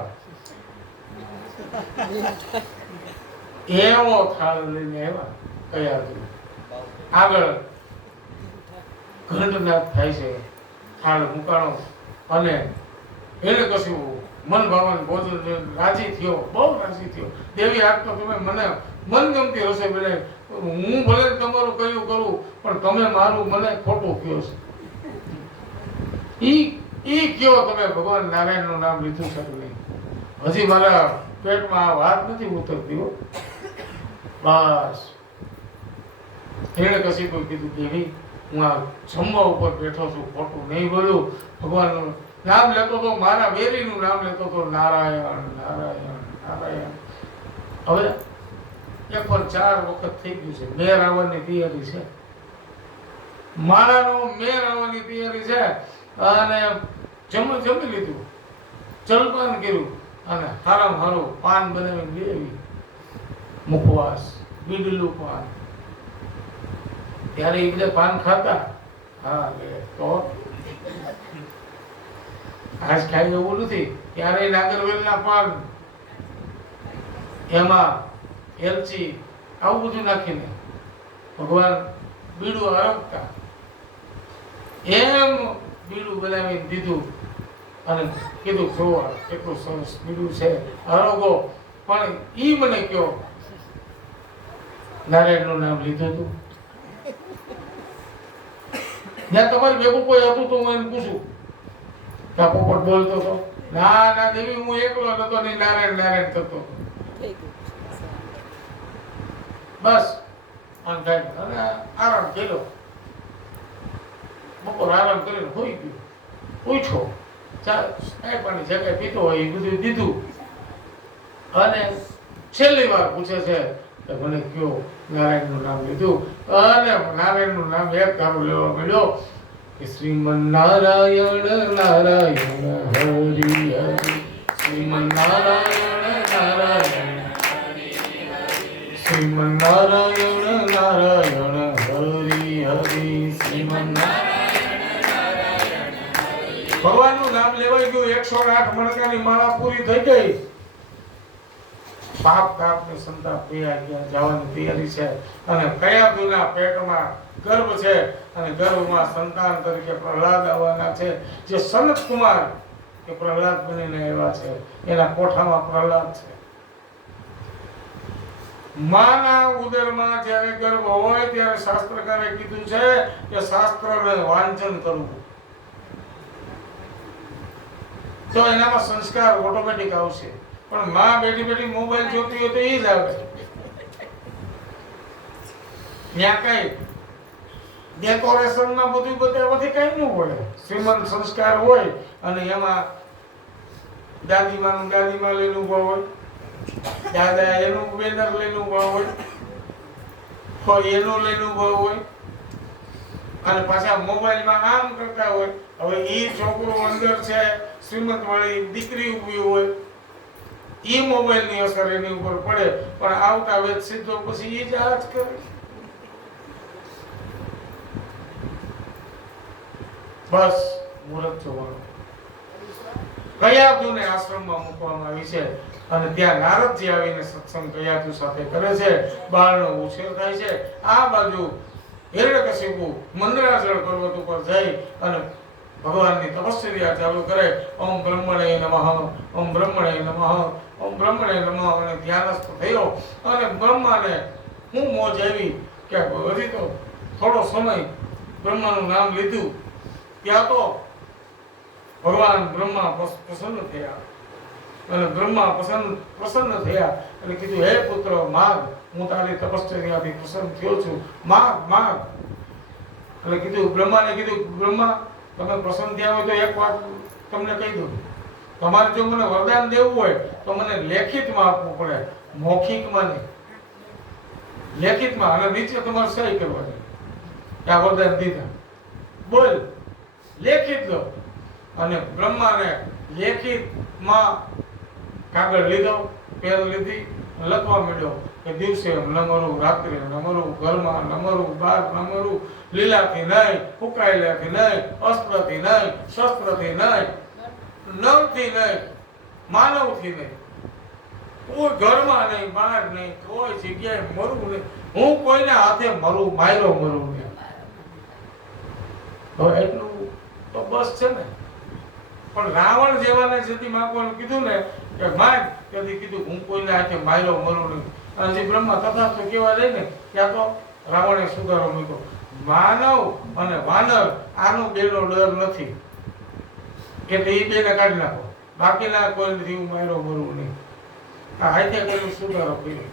એવો થાળ લઈને આવ્યા. કયા આગળ ઘંટનાદ થાય છે. થાળ મુકાણો અને એને કશું મન ભાવન ભોજન રાજી થયો, બહુ રાજી થયો. દેવી આજ તો તમે મને મનગમતી રસોઈ બનાવી. હું ભલે તમારું કયું કરું પણ તમે મારું મને ખોટું કહો છો. ઈ કયો તમે ભગવાન નારાયણનું નામ લીધું છે નહીં? હજી મારા પેટમાં આ વાત નથી ઉતરતી હો. બસ હિરણ્યકશિપુ કીધું દેવી હું આ જમવા ઉપર બેઠો છું, ખોટું નહીં બોલું. ભગવાનનું નામ લેતો તો, મારા વેરીનું નામ લેતો તો નારાયણ નારાયણ નારાયણ. હવે 1 પર 4 વખત થઈ ગયું છે. મેર આવવાની તૈયારી છે. મારાનો મેર આવવાની તૈયારી છે. અને જમી લીધું, જલપાન કર્યું અને હારામ હારું પાન બનાવીને લઈ આવી. મુખવાસ બીડલું પાન ત્યારે એ બધા પાન ખાતા. હા તો આજ ખાઈ એવું નથી. ત્યારે નાગરવેલના પાન, એમાં એલચી આવું બધું નાખીને ભગવાન બીડું આરોગતા. એમ બીડું બનાવીને દીધું અને કીધું જોવા કેટલું સરસ બીડું છે, આરોગો. પણ ઈ મને કયો નારાયણનું નામ લીધું હતું? જ્યાં તમારે ભેગું કોઈ હતું તો હું એને પૂછું કે પોપટ બોલતો હતો? ના ના દેવી, હું એકલો નતો, નહીં નારાયણ નારાયણ થતો. બસ અને આરામ કર્યો. બપોર આરામ કરીને હોઈ ગયો. પૂછો ચાલ કાંઈ પાણી જે કાંઈ પીતો હોય એ બધું દીધું. અને છેલ્લી વાર પૂછે છે કે મને કયો નારાયણનું નામ લીધું? અને નારાયણનું નામ એક ધારું લેવા મળ્યો કે શ્રીમન નારાયણ નારાયણ હરિ હરિ, શ્રીમન નારાયણ નારાયણ શ્રીમન નારાયણ નારાયણ હરિ હરિ, શ્રીમન ભગવાનનું નામ લેવાઈ ગયું. 108 મણકાની માળા પૂરી થઈ ગઈ. પાપ તાપ ને સંતાપ બે ગયા, જવાની તૈયારી છે. અને કયા દુના પેટમાં ગર્ભ છે અને ગર્ભમાં સંતાન તરીકે પ્રહલાદ આવવાના છે. જે સનત કુમાર એ પ્રહલાદ બનીને આવ્યા છે, એના કોઠામાં પ્રહલાદ છે. માના ઉદરમાં જ્યારે ગર્ભ હોય ત્યારે શાસ્ત્રકારે કીધું છે કે શાસ્ત્રને વાંચન કરવું, તો એનામાં સંસ્કાર ઓટોમેટિક આવશે. પણ માં બેઠી બેઠી મોબાઈલ જોતી હોય તો એ જ આવે. ત્યાં કઈ ડેકોરેશન માં બધું બતાવવાથી કઈ ન હોય. શ્રીમંત સંસ્કાર હોય અને એમાં દાદીમાનું દાદીમાં લઈને ઉભા હોય, દાદા એનું બેનર લઈને ઉભા હોય, એનું લઈને ઉભા હોય અને પાછા મોબાઈલમાં આમ કરતા હોય. હવે ઈ છોકરો અંદર છે, શ્રીમંત વાળી દીકરી ઊભી હોય, ઈ મોબાઈલ ની અસર એની ઉપર પડે. પણ આવતા વેદ સીધો પછી ઈ જ આજ કરે. બસ મુહૂર્ત જોવાનું. કયાધુને આશ્રમમાં મૂકવામાં આવી છે અને ત્યાં નારદજી આવીને સત્સંગ કયાધુ સાથે કરે છે. બાળનો ઉછેર થાય છે. આ બાજુ હિરણ્યકશિપુ મંદરાચલ પર્વત ઉપર જઈ અને ભગવાનની તપશ્ચર્યા ચાલુ કરે. ઓમ બ્રહ્મણે નમઃ, ઓમ બ્રહ્મણે નમઃ, ઓમ બ્રહ્મણે નમઃ અને ધ્યાનસ્થ થયો. અને બ્રહ્માને હું મોજ આવી કે હજી તો થોડો સમય બ્રહ્માનું નામ લીધું ત્યાં તો ભગવાન બ્રહ્મા પ્રસન્ન થયા. અને બ્રહ્મા પ્રસન્ન થયા અને કીધું હે પુત્ર માગ, હું તારી તપશ્ચર્યાથી પ્રસન્ન થયો છું, માગ માગ. એટલે કીધું બ્રહ્માને કીધું બ્રહ્મા તમે પ્રસન્ન થયા હોય તો એક વાત તમને કહી દઉં. તમારે જો મને વરદાન દેવું હોય તો મને લેખિતમાં આપવું પડે, મૌખિકમાં નહીં. લેખિતમાં અને નીચે તમારે સહી કરવાની કે આ વરદાન દીધા. બોલ લેખિત લો. અને બ્રહ્માને લેખિતમાં કાગળ લીધો, પેન લીધી, લખવા માંડ્યો કે દિવસે નમરું, રાત્રે નમરું, ઘરમાં નમરું, બહાર નમરું, લીલાથી નહીં, ફૂંકાયેલાથી નહીં, અસ્ત્રથી નહીં, શસ્ત્રથી નહીં, નવથી નહીં, માનવથી નહીં, કોઈ ઘરમાં નહીં, બહાર નહીં, કોઈ જગ્યાએ મરવું નહીં. હું કોઈના હાથે મરું, માર્યો મરું નહીં. હવે એટલું તો બસ છે ને. પણ રાવણ જેવાને જેથી માંગવાનું કીધું ને કે માંગ, તેથી કીધું હું કોઈના હાથે માર્યો મરું નહીં. અને જે બ્રહ્મા તથાસ્તુ કહેવા જાય ને ત્યાં તો રાવણે સુધારો મૂક્યો. માનવ અને વાનર આનો બેનો ડર નથી એટલે એ બેને કાઢી નાખો, બાકીના કોઈ નથી હું માર્યો મરું નહીં. આ હાથે કર્યું સુધારો કર્યો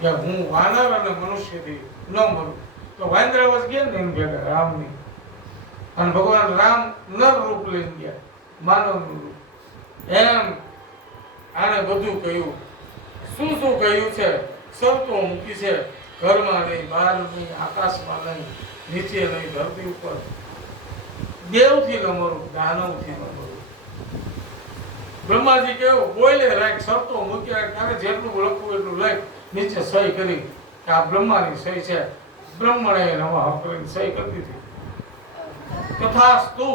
કે હું વાનર અને મનુષ્યથી ન મરું. તો વાંદરાવસ ગયા ને એમ ભેગા રામની. અને ભગવાન રામ નર રૂપ લઈને ગયા, માનવ રૂપ. એમ આને બધું કહ્યું. શું શું કહ્યું છે? શરતો મૂકી છે. ઘરમાં નહીં, બહાર નહીં, આકાશમાં નહીં, નીચે નહીં, ધરતી ઉપર. દેવથી ન મરું, દાનવથી ન મરું. બ્રહ્માજી કેવું બોલે રાખ, શરતો મૂકી રાખ, તારે જેટલું લખવું એટલું લખ. નીચે સહી કરી કે આ બ્રહ્માની સહી છે. બ્રહ્મણે નમઃ કરીને સહી કરી દીધી. તથાસ્તુ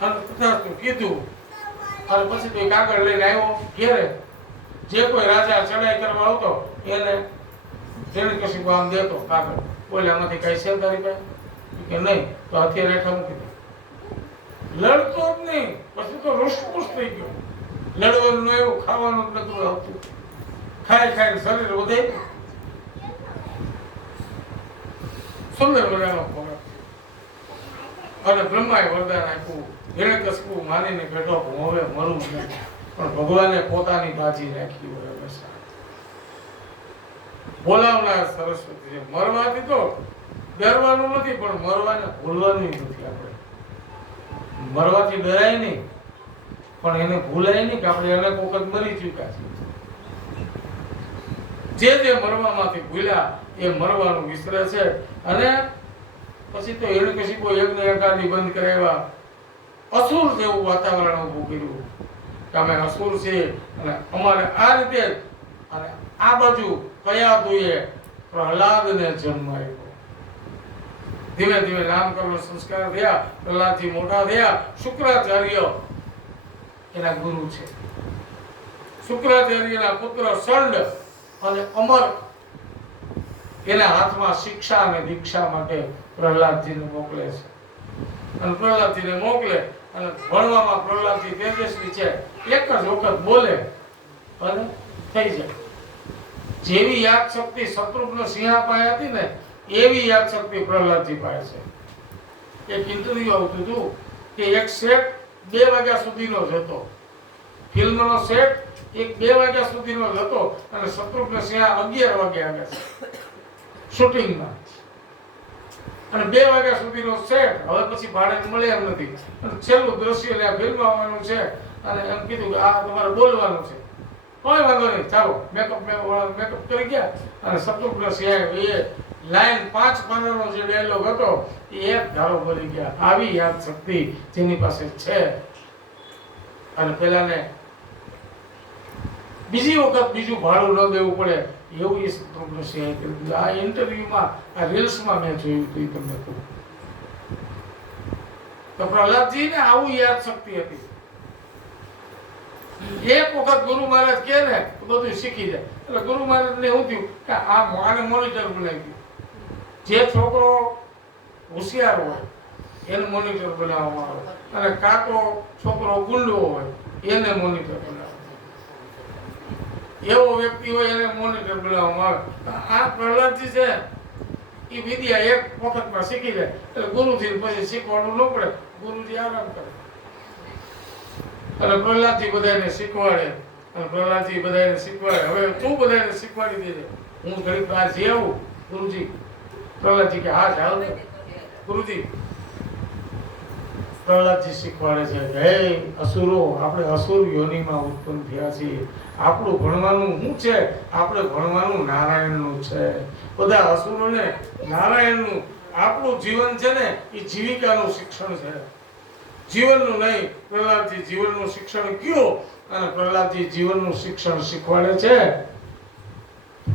અને તથાસ્તુ કીધું. અને પછી તો કાગળ લઈને આવ્યો ઘેરે. જે કોઈ રાજા ચડાઈ કરવા આવતો એને હિરણ્યકશિપુ આમ દેતો કાગળ. બોલે આમાંથી કઈ છે તારી પાસે? કે નહીં. તો હથિયાર હેઠા મૂકી દે. લડતો જ નહીં. પછી તો રૂષપુષ થઈ ગયો. લડવાનું એવું, ખાવાનું જ નતું આવતું. ખાઈ શરીર વધે. સુંદર મજાનો ખોરાક. અને બ્રહ્માએ વરદાન આપ્યું. હિરણ્યકશિપુ માનીને બેઠો હું હવે મરું નહીં. પણ ભગવાને પોતાની બાજી રાખી હોય હંમેશા. બોલાવનાર સરસ્વતી છે. મરવાથી તો ડરવાનું નથી, પણ મરવાને ભૂલવાનું નથી. આપણે મરવાથી ડરાય નહીં, પણ એને ભૂલાય નહીં કે આપણે અનેક વખત મરી ચૂક્યા છીએ. જે મરવામાંથી ભૂલ્યા એ મરવાનું વિસરે છે. અને પછી તો હિરણ્યકશિપુ યજ્ઞ એકાદી બંધ કરાવ્યા. અસુર જેવું વાતાવરણ ઊભું કર્યું કે અમે અસુર છીએ અને અમારે આ રીતે. અને આ બાજુ કયાદુએ પ્રહલાદને જન્મ આપ્યો. ધીમે ધીમે નામકરણ સંસ્કાર થયા. પ્રહલાદજી મોટા થયા. શુક્રાચાર્ય એના ગુરુ છે. શુક્રાચાર્યના પુત્ર સંડ અને અમર એના હાથમાં શિક્ષા અને દીક્ષા માટે પ્રહલાદજીને મોકલે છે. અને પ્રહલાદજીને મોકલે અને ભણવામાં પ્રહલાદજી તેજસ્વી છે. એક જ વખત બોલે અને થઈ જાય. જેવી યાદ શક્તિ શત્રુઘ્ન સિંહા પાસે હતી ને એવી યાદ શક્તિ પ્રહલાદજી પાસે છે. એક ઇન્ટરવ્યુ આવતું હતું કે એક સેટ 2 વાગ્યા સુધીનો જ હતો. ફિલ્મનો સેટ 2 વાગ્યા સુધીનો જ હતો અને શત્રુઘ્ન સિંહા 11 વાગે આવ્યા છે શૂટિંગમાં. અને 2 વાગ્યા સુધીનો સેટ. હવે પછી ભાડે મળે એમ નથી. અને છેલ્લું દ્રશ્ય ને આ ફિલ્મ આવવાનું છે. અને એમ કીધું કે આ તમારે બોલવાનું છે. કોઈ વાંધો નહીં, ચાલો. મેકઅપ કરી ગયા. અને શત્રુઘ્ન સિંહે એ લાઈન 5 પાનાનો જે ડાયલોગ હતો એ એક ધારો બોલી ગયા. આવી યાદ શક્તિ જેની પાસે છે. અને પેલાને બીજી વખત બીજું ભાડું ન દેવું પડે એવું એ શત્રુઘ્ન સિંહે કરી દીધું. આ ઇન્ટરવ્યુમાં, આ રીલ્સમાં મેં જોયું હતું. તમને કહું તો પ્રહલાદજીને આવું યાદ શક્તિ હતી. એક વખત ગુરુ મહારાજ કહે ને તો બધું શીખી જાય. એટલે ગુરુ મહારાજને એવું થયું કે આને મોનિટર બનાવી દઉં. જે છોકરો હોશિયાર હોય એને મોનિટર બનાવવામાં આવે. અને કાકો છોકરો ગુંડો હોય એને મોનિટર બનાવવામાં આવે. એવો વ્યક્તિ હોય એને મોનિટર બનાવવામાં આવે. આ પ્રહલાદજી છે એ વિદ્યા એક વખતમાં શીખી જાય. એટલે ગુરુજી પછી શીખવાનું ન પડે. ગુરુજી આરામ કરે. અને પ્રહલાદજી બધાને શીખવાડે. અને પ્રહલાદજી બધાને શીખવાડે. હવે તું બધાને શીખવાડી દેજે. હું ઘડીક બહાર જઈ આવું. ગુરુજી પ્રહલાદજી કે હા જાઓ ને. ગુરુજી પ્રહલાદજી શીખવાડે છે કે હે અસુરો, આપણે અસુર યોનિમાં ઉત્પન્ન થયા છીએ. આપણું ભણવાનું શું છે? આપણે ભણવાનું નારાયણનું છે. બધા અસુરોને નારાયણનું. આપણું જીવન છે ને એ જીવિકાનું શિક્ષણ છે, જીવનનું નહીં. પ્રહલાદજી જીવનનું શિક્ષણ કયો? અને પ્રહલાદજી જીવનનું શિક્ષણ શીખવાડે છે.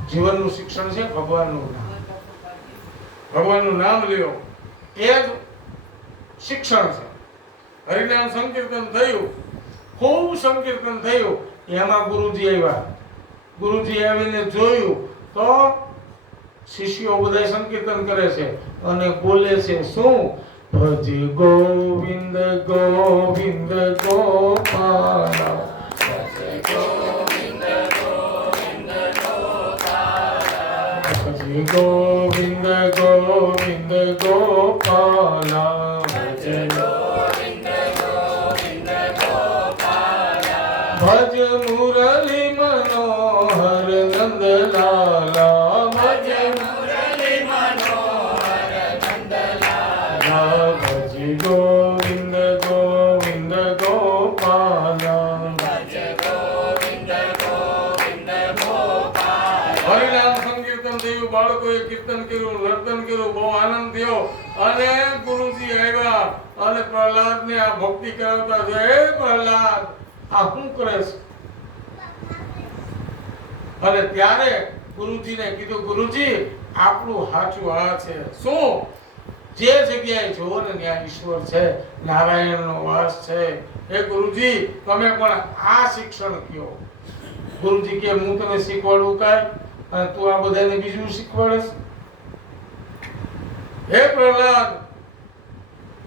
જીવનનું શિક્ષણ છે ભગવાનનું નામ. ભગવાનનું નામ લ્યો એ જ શિક્ષણ છે. હરિનામ સંકીર્તન થયું, ખૂબ સંકીર્તન થયું. એમાં ગુરુજી આવ્યા. ગુરુજી આવીને જોયું તો શિષ્યો બધા સંકીર્તન કરે છે અને બોલે છે શું? ભજ ગોવિંદ ગોવિંદ ગોપાલ, ભજ ગોવિંદ ગોવિંદ ગોપાલ, ભજ ગોવિંદ ગોવિંદ ગોપાલ, ભજ ગોવિંદ ગોવિંદ ગોપાલ, ભજ મુરલી મનોહર નંદલાલા, ભજ મુરલી મનોહર નંદલાલા, ભજ ગોવિંદ ગોવિંદ ગોપાલ, ભજ ગોવિંદ ગોવિંદ ગોપાલ. હરિનામ સંકીર્તન થયું, બાળકોએ કીર્તન કર્યું, નર્તન કર્યું, બહુ આનંદ થયો. અને ગુરુજી આવ્યા અને પ્રહલાદને આ ભક્તિ કરાવતા છે. હે પ્રહલાદ, આ શું કરે છે? અને ત્યારે ગુરુજીને કીધું, ગુરુજી આપણું સાચું આ છે. શું? જે જગ્યાએ જોવો ને ત્યાં ઈશ્વર છે, નારાયણનો વાસ છે. એ ગુરુજી તમે પણ આ શિક્ષણ કયો. ગુરુજી કે હું તને શીખવાડું કાંઈ અને તું આ બધાને બીજું શીખવાડે છે? હે પ્રહલાદ,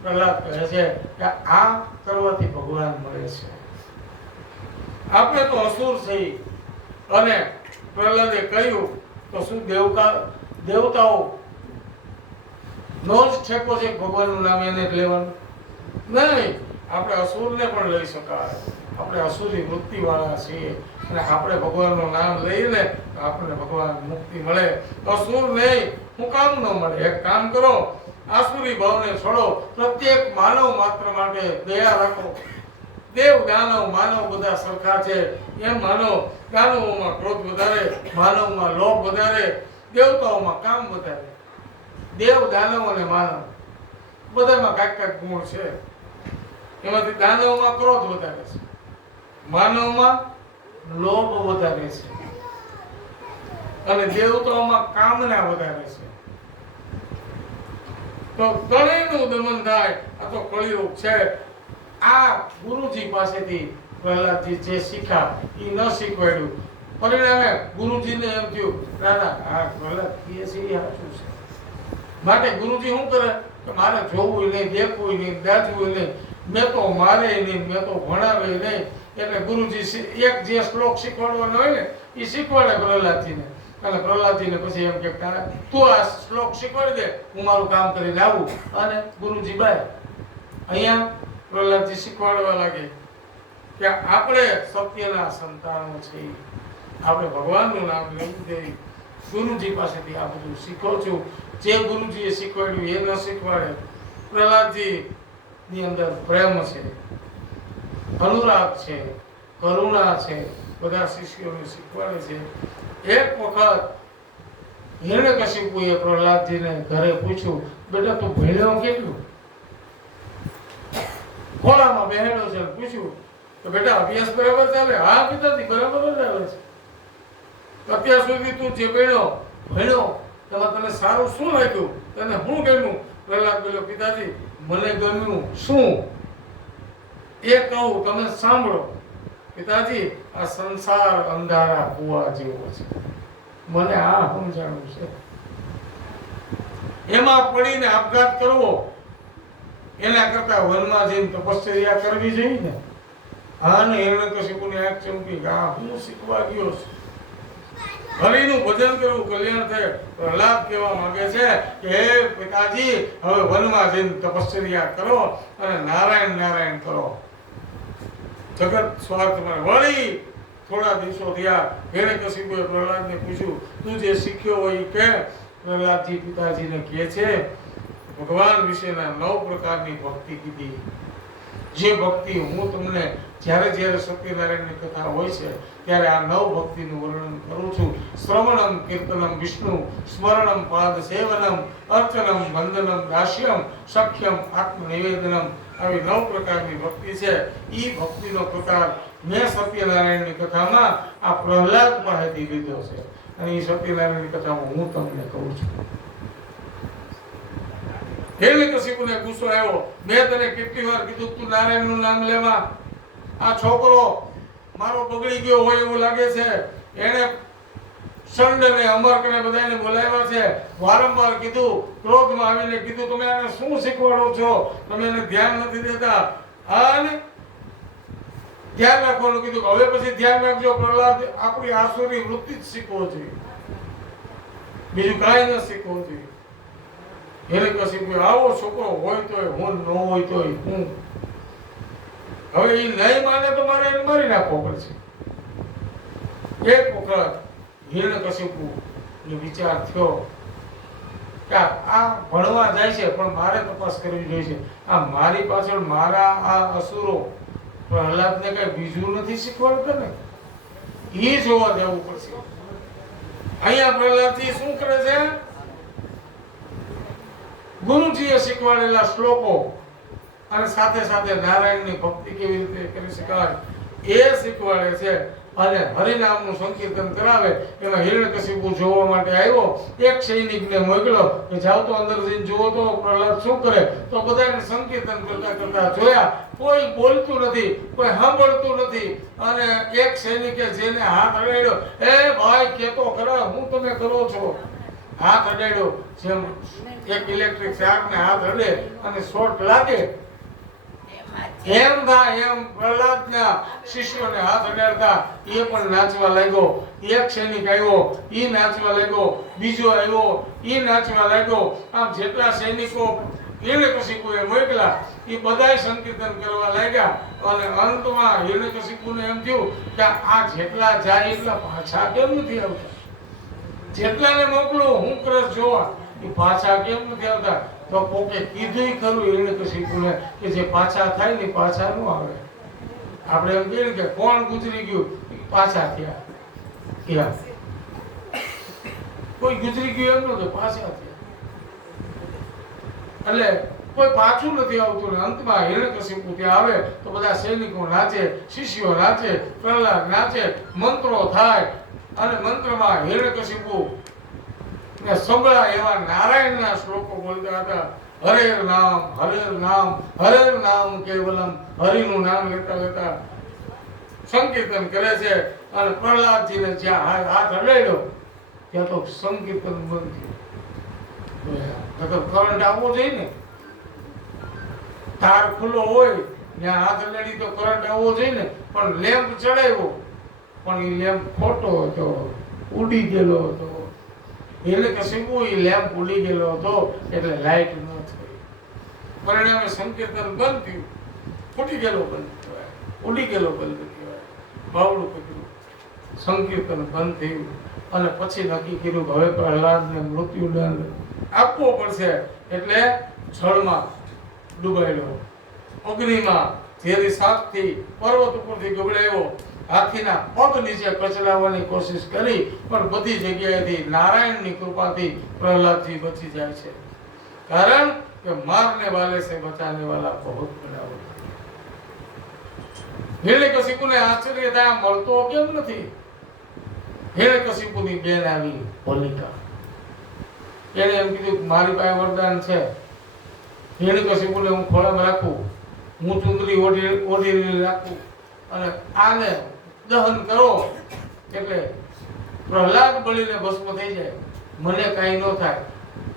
પ્રહલાદ કહે છે કે આ કરવાથી ભગવાન મળે છે. આપણે તો અસુર છીએ. અને પ્રહલાદે કહ્યું તો શું દેવતાઓ નો જ ઠેકો છે ભગવાનનું નામ એને જ લેવાનું? નહીં, આપણે અસુરને પણ લઈ શકાય. આપણે અસુરી વૃત્તિ વાળા છીએ અને આપણે ભગવાનનું નામ લઈને આપણને ભગવાન મુક્તિ મળે. અસુર નહીં, હું કામ ન મળે? એક કામ કરો, આસુરી ભાવને છોડો. પ્રત્યેક માનવ માત્ર માટે દયા રાખો. દેવ દાનવ માનવ બધા સરખા છે એમ માનો. દાનવોમાં ક્રોધ વધારે, માનવમાં લોભ વધારે, દેવતાઓમાં કામ વધારે. દેવ દાનવ અને માનવ બધામાં કાંઈક કાંઈક ગુણ છે. એમાંથી દાનવમાં ક્રોધ વધારે છે, માનવમાં લોભ વધારે છે અને દેવતાઓમાં કામના વધારે છે. તો ત્રણેયનું દમન થાય. આ તો કળિયુગ છે. આ ગુરુજી પાસેથી પ્રહલાદજી જે શીખ્યા એ ન શીખવાડ્યું. પરિણામે ગુરુજીને એમ થયું દાદા આ પ્રહલાદ કહે છે એ સાચું છે. માટે ગુરુજી શું કરે કે મારે જોવું નહીં, દેખવું નહીં, દાજવું નહીં. મેં તો મારે નહીં, મેં તો ભણાવે નહીં. એટલે ગુરુજી એક જે શ્લોક શીખવાડવાનો હોય ને એ શીખવાડે પ્રહલાદજીને. અને પ્રહલાદજીને પછી એમ કે તું આ શ્લોક શીખવાડી દે, હું મારું કામ કરીને આવું. અને ગુરુજી બાય અહીંયા પ્રહલાદજી શીખવાડવા લાગે કે આપણે સત્યના સંતાનો છીએ. આપણે ભગવાનનું નામ લેવું જોઈએ. ગુરુજી પાસેથી આ બધું શીખો છું. જે ગુરુજીએ શીખવાડ્યું એ ન શીખવાડે. પ્રહલાદજી ની અંદર પ્રેમ છે, અનુરાગ છે, કરુણા છે. બધા શિષ્યોને શીખવાડે છે. એક વખત હિરણ્યકશિપુએ પ્રહલાદજીને ઘરે પૂછ્યું, બેટા તું ભણ્યો કેટલું? ખોળામાં બેહેલો છે. પૂછ્યું તો બેટા અભ્યાસ બરાબર ચાલે? હા પિતાજી બરાબર જ આવે છે. અત્યાર સુધી તું જે ભણ્યો તેમાં તને સારું શું લાગ્યું? તને શું ગમ્યું? પ્રહલાદ બોલ્યો, પિતાજી મને ગમ્યું શું એ કહું, તમે સાંભળો. પિતાજી આ સંસાર અંધારા કુવા જેવો છે, મને આ સમજાણું છે. એમાં પડીને આપઘાત કરવો એના કરતા વનમાં જઈને તપશ્ચર્યા કરવી જોઈએ ને. હા ને હિરણ્યકશિપુની આંખ ચમકી, હા હું શીખવા ગયો છું. હરિનું ભજન કરવું કલ્યાણ થાય. પ્રહલાદ કહેવા માંગે છે કે હે પિતાજી હવે વનમાં જઈને તપશ્ચર્યા કરો અને નારાયણ નારાયણ કરો. જગત સ્વાર્થમાં. વળી થોડા દિવસો થયા. હિરણ્યકશિપુએ પ્રહલાદને પૂછ્યું, તું જે શીખ્યો હોય એ કે? પ્રહલાદજી પિતાજીને કહે છે ભગવાન વિશેના 9 પ્રકારની ભક્તિ કીધી. જે ભક્તિ હું તમને જ્યારે જ્યારે સત્યનારાયણની કથા હોય છે ત્યારે આ 9 ભક્તિનું વર્ણન કરું છું. શ્રવણમ કીર્તનમ વિષ્ણુ, સ્મરણમ પાદ સેવનમ, અર્ચનમ વંદનમ દાસ્યમ, સખ્યમ આત્મનિવેદનમ. આવી 9 પ્રકારની ભક્તિ છે. એ ભક્તિનો પ્રકાર મેં સત્યનારાયણની કથામાં આ પ્રહલાદ પાસેથી લીધો છે અને એ સત્યનારાયણની કથામાં હું તમને કહું છું. હિરણ્યકશિપુને ગુસ્સો આવ્યો. મેં તને કેટલી વાર કીધું તું નારાયણનું નામ લેવા? આ છોકરો મારો બગડી ગયો હોય એવું લાગે છે. એને સંડને અમરકને બધાને બોલાવ્યા છે. વારંવાર કીધું, ક્રોધમાં આવીને કીધું તમે આને શું શીખવાડો છો? તમે એને ધ્યાન નથી દેતા. અને ધ્યાન રાખવાનું કીધું. હવે પછી ધ્યાન રાખજો પ્રહલાદ, આપણી આસુરી વૃત્તિ જ શીખવો જોઈએ, બીજું કાંઈ ન શીખવું જોઈએ. હિરણ્યકશિપુ આવો છોકરો હોય તોય હું, ન હોય તોય હું. હવે એ નહીં માને તો મારે એને મારી નાખવો પડશે. એક વખત હિરણ્યકશિપુ ને વિચાર થયો કે આ ભણવા જાય છે પણ મારે તપાસ કરવી જોઈએ. આ મારી પાછળ મારા આ અસુરો પ્રહલાદને કઈ બીજું નથી શીખવાડતા ને, એ જોવા દેવું પડશે. અહીંયા પ્રહલાદજી શું કરે છે? ગુરુજીએ શીખવાડેલા શ્લોકો અને સાથે સાથે નારાયણની ભક્તિ કેવી રીતે કરી શકાય એ શીખવાડે છે. અને હરિનામનું સંકીર્તન કરાવે. એમાં હિરણ્યકશિપુ જોવા માટે આવ્યો, એક સૈનિકને મોકલ્યો કે જાવ તો અંદર જઈને જુઓ તો પ્રહલાદ શું કરે. તો બધાને સંકીર્તન કરતા કરતા જોયા, કોઈ બોલતું નથી, કોઈ સાંભળતું નથી. અને એક સૈનિકે જેને હાથ અડાડ્યો, એ ભાઈ કેતો ખરા હું તમે કરો છો. હાથ અડાડ્યો, જેમ એક ઇલેક્ટ્રિક શાકને હાથ અડે અને શોર્ટ લાગે એમ થાય એમ પ્રહલાદના શિષ્યોને હાથ અડાડતા એ પણ નાચવા લાગ્યો. એક સૈનિક આવ્યો, ઈ નાચવા લાગ્યો, બીજો આવ્યો, ઈ નાચવા લાગ્યો. આમ જેટલા સૈનિકો હિરણ્યકશિપુએ મોકલા એ બધાય સંકીર્તન કરવા લાગ્યા. અને અંતમાં હિરણ્યકશિપુને એમ થયું કે આ જેટલા જાય એટલા પાછા કેમ નથી આવતા? જેટલાને મોકલું હું કરસ જોવા, એ પાછા કેમ નથી આવતા? તો કોકે કીધું ખરું હિરણ્યકશિપુને કે જે પાછા થાય ને પાછા ન આવે. આપણે એમ કહીએ કે કોણ ગુજરી ગયું, પાછા થયા. કોઈ ગુજરી ગયું એમ નતું, પાછા થયા. એટલે કોઈ પાછું નથી આવતું. ને અંતમાં હિરણ્યકશિપુ ત્યાં આવે તો બધા સૈનિકો નાચે, શિષ્યો નાચે, પ્રહલાદ નાચે, મંત્રો થાય. અને મંત્રમાં હિરણ્યકશિપુ ને સંભળા એવા નારાયણના શ્લોકો બોલતા હતા. હરેર નામ, હરેર નામ, હરેર નામ કેવલમ. હરિનું નામ લેતા લેતા સંકીર્તન કરે છે. અને પ્રહલાદજીને જ્યાં હાથ અડાડ્યો ત્યાં તો સંકીર્તન બંધ થયું. તો કરંટ આવવો જોઈએ ને, તાર ખુલ્લો હોય ત્યાં હાથ અડાડી તો કરંટ આવવો જોઈએ ને. પણ લેમ્પ ચડાવ્યો, પણ એ લેમ્પ ખોટો હતો, ઉડી ગયેલો હતો. હિરણ્યકશિપુ એ લેમ્પ ઉડી ગયેલો હતો એટલે લાઈટ ન થઈ. પરિણામે સંકીર્તન બંધ થયું. ફૂટી ગયેલો બંધ કહેવાય, ઉડી ગયેલો બંધ કહેવાય, બાવડું પકડ્યું. સંકીર્તન બંધ થયું. અને પછી નક્કી કર્યું કે હવે પ્રહલાદને મૃત્યુદંડ આપવો પડશે. એટલે જળમાં ડૂબાયેલો, અગ્નિમાં ઝેરી સાપથી પર્વત ઉપરથી ગબડાયો, હાથીના પગ નીચે કચડાવવાની કોશિશ કરી, પણ બધી જગ્યાએથી નારાયણની કૃપાથી પ્રહલાદજી બચી જાય છે. કારણ કે મારને વાલે સે બચાને વાલા બહુત બડા હોતા. હિરણ્યકશિપુને આશ્ચર્ય થાય, મળતો કેમ નથી? હિરણ્યકશિપુની બેન આવી હોલિકા. એને એમ કીધું મારી પાસે વરદાન છે, હિરણ્યકશિપુને હું ખોળામાં રાખું, હું ચુંદડી ઓઢી રાખું અને આને દહન કરો એટલે પ્રહલાદ બળીને ભસ્મ થઈ જાય, મને કાંઈ ન થાય.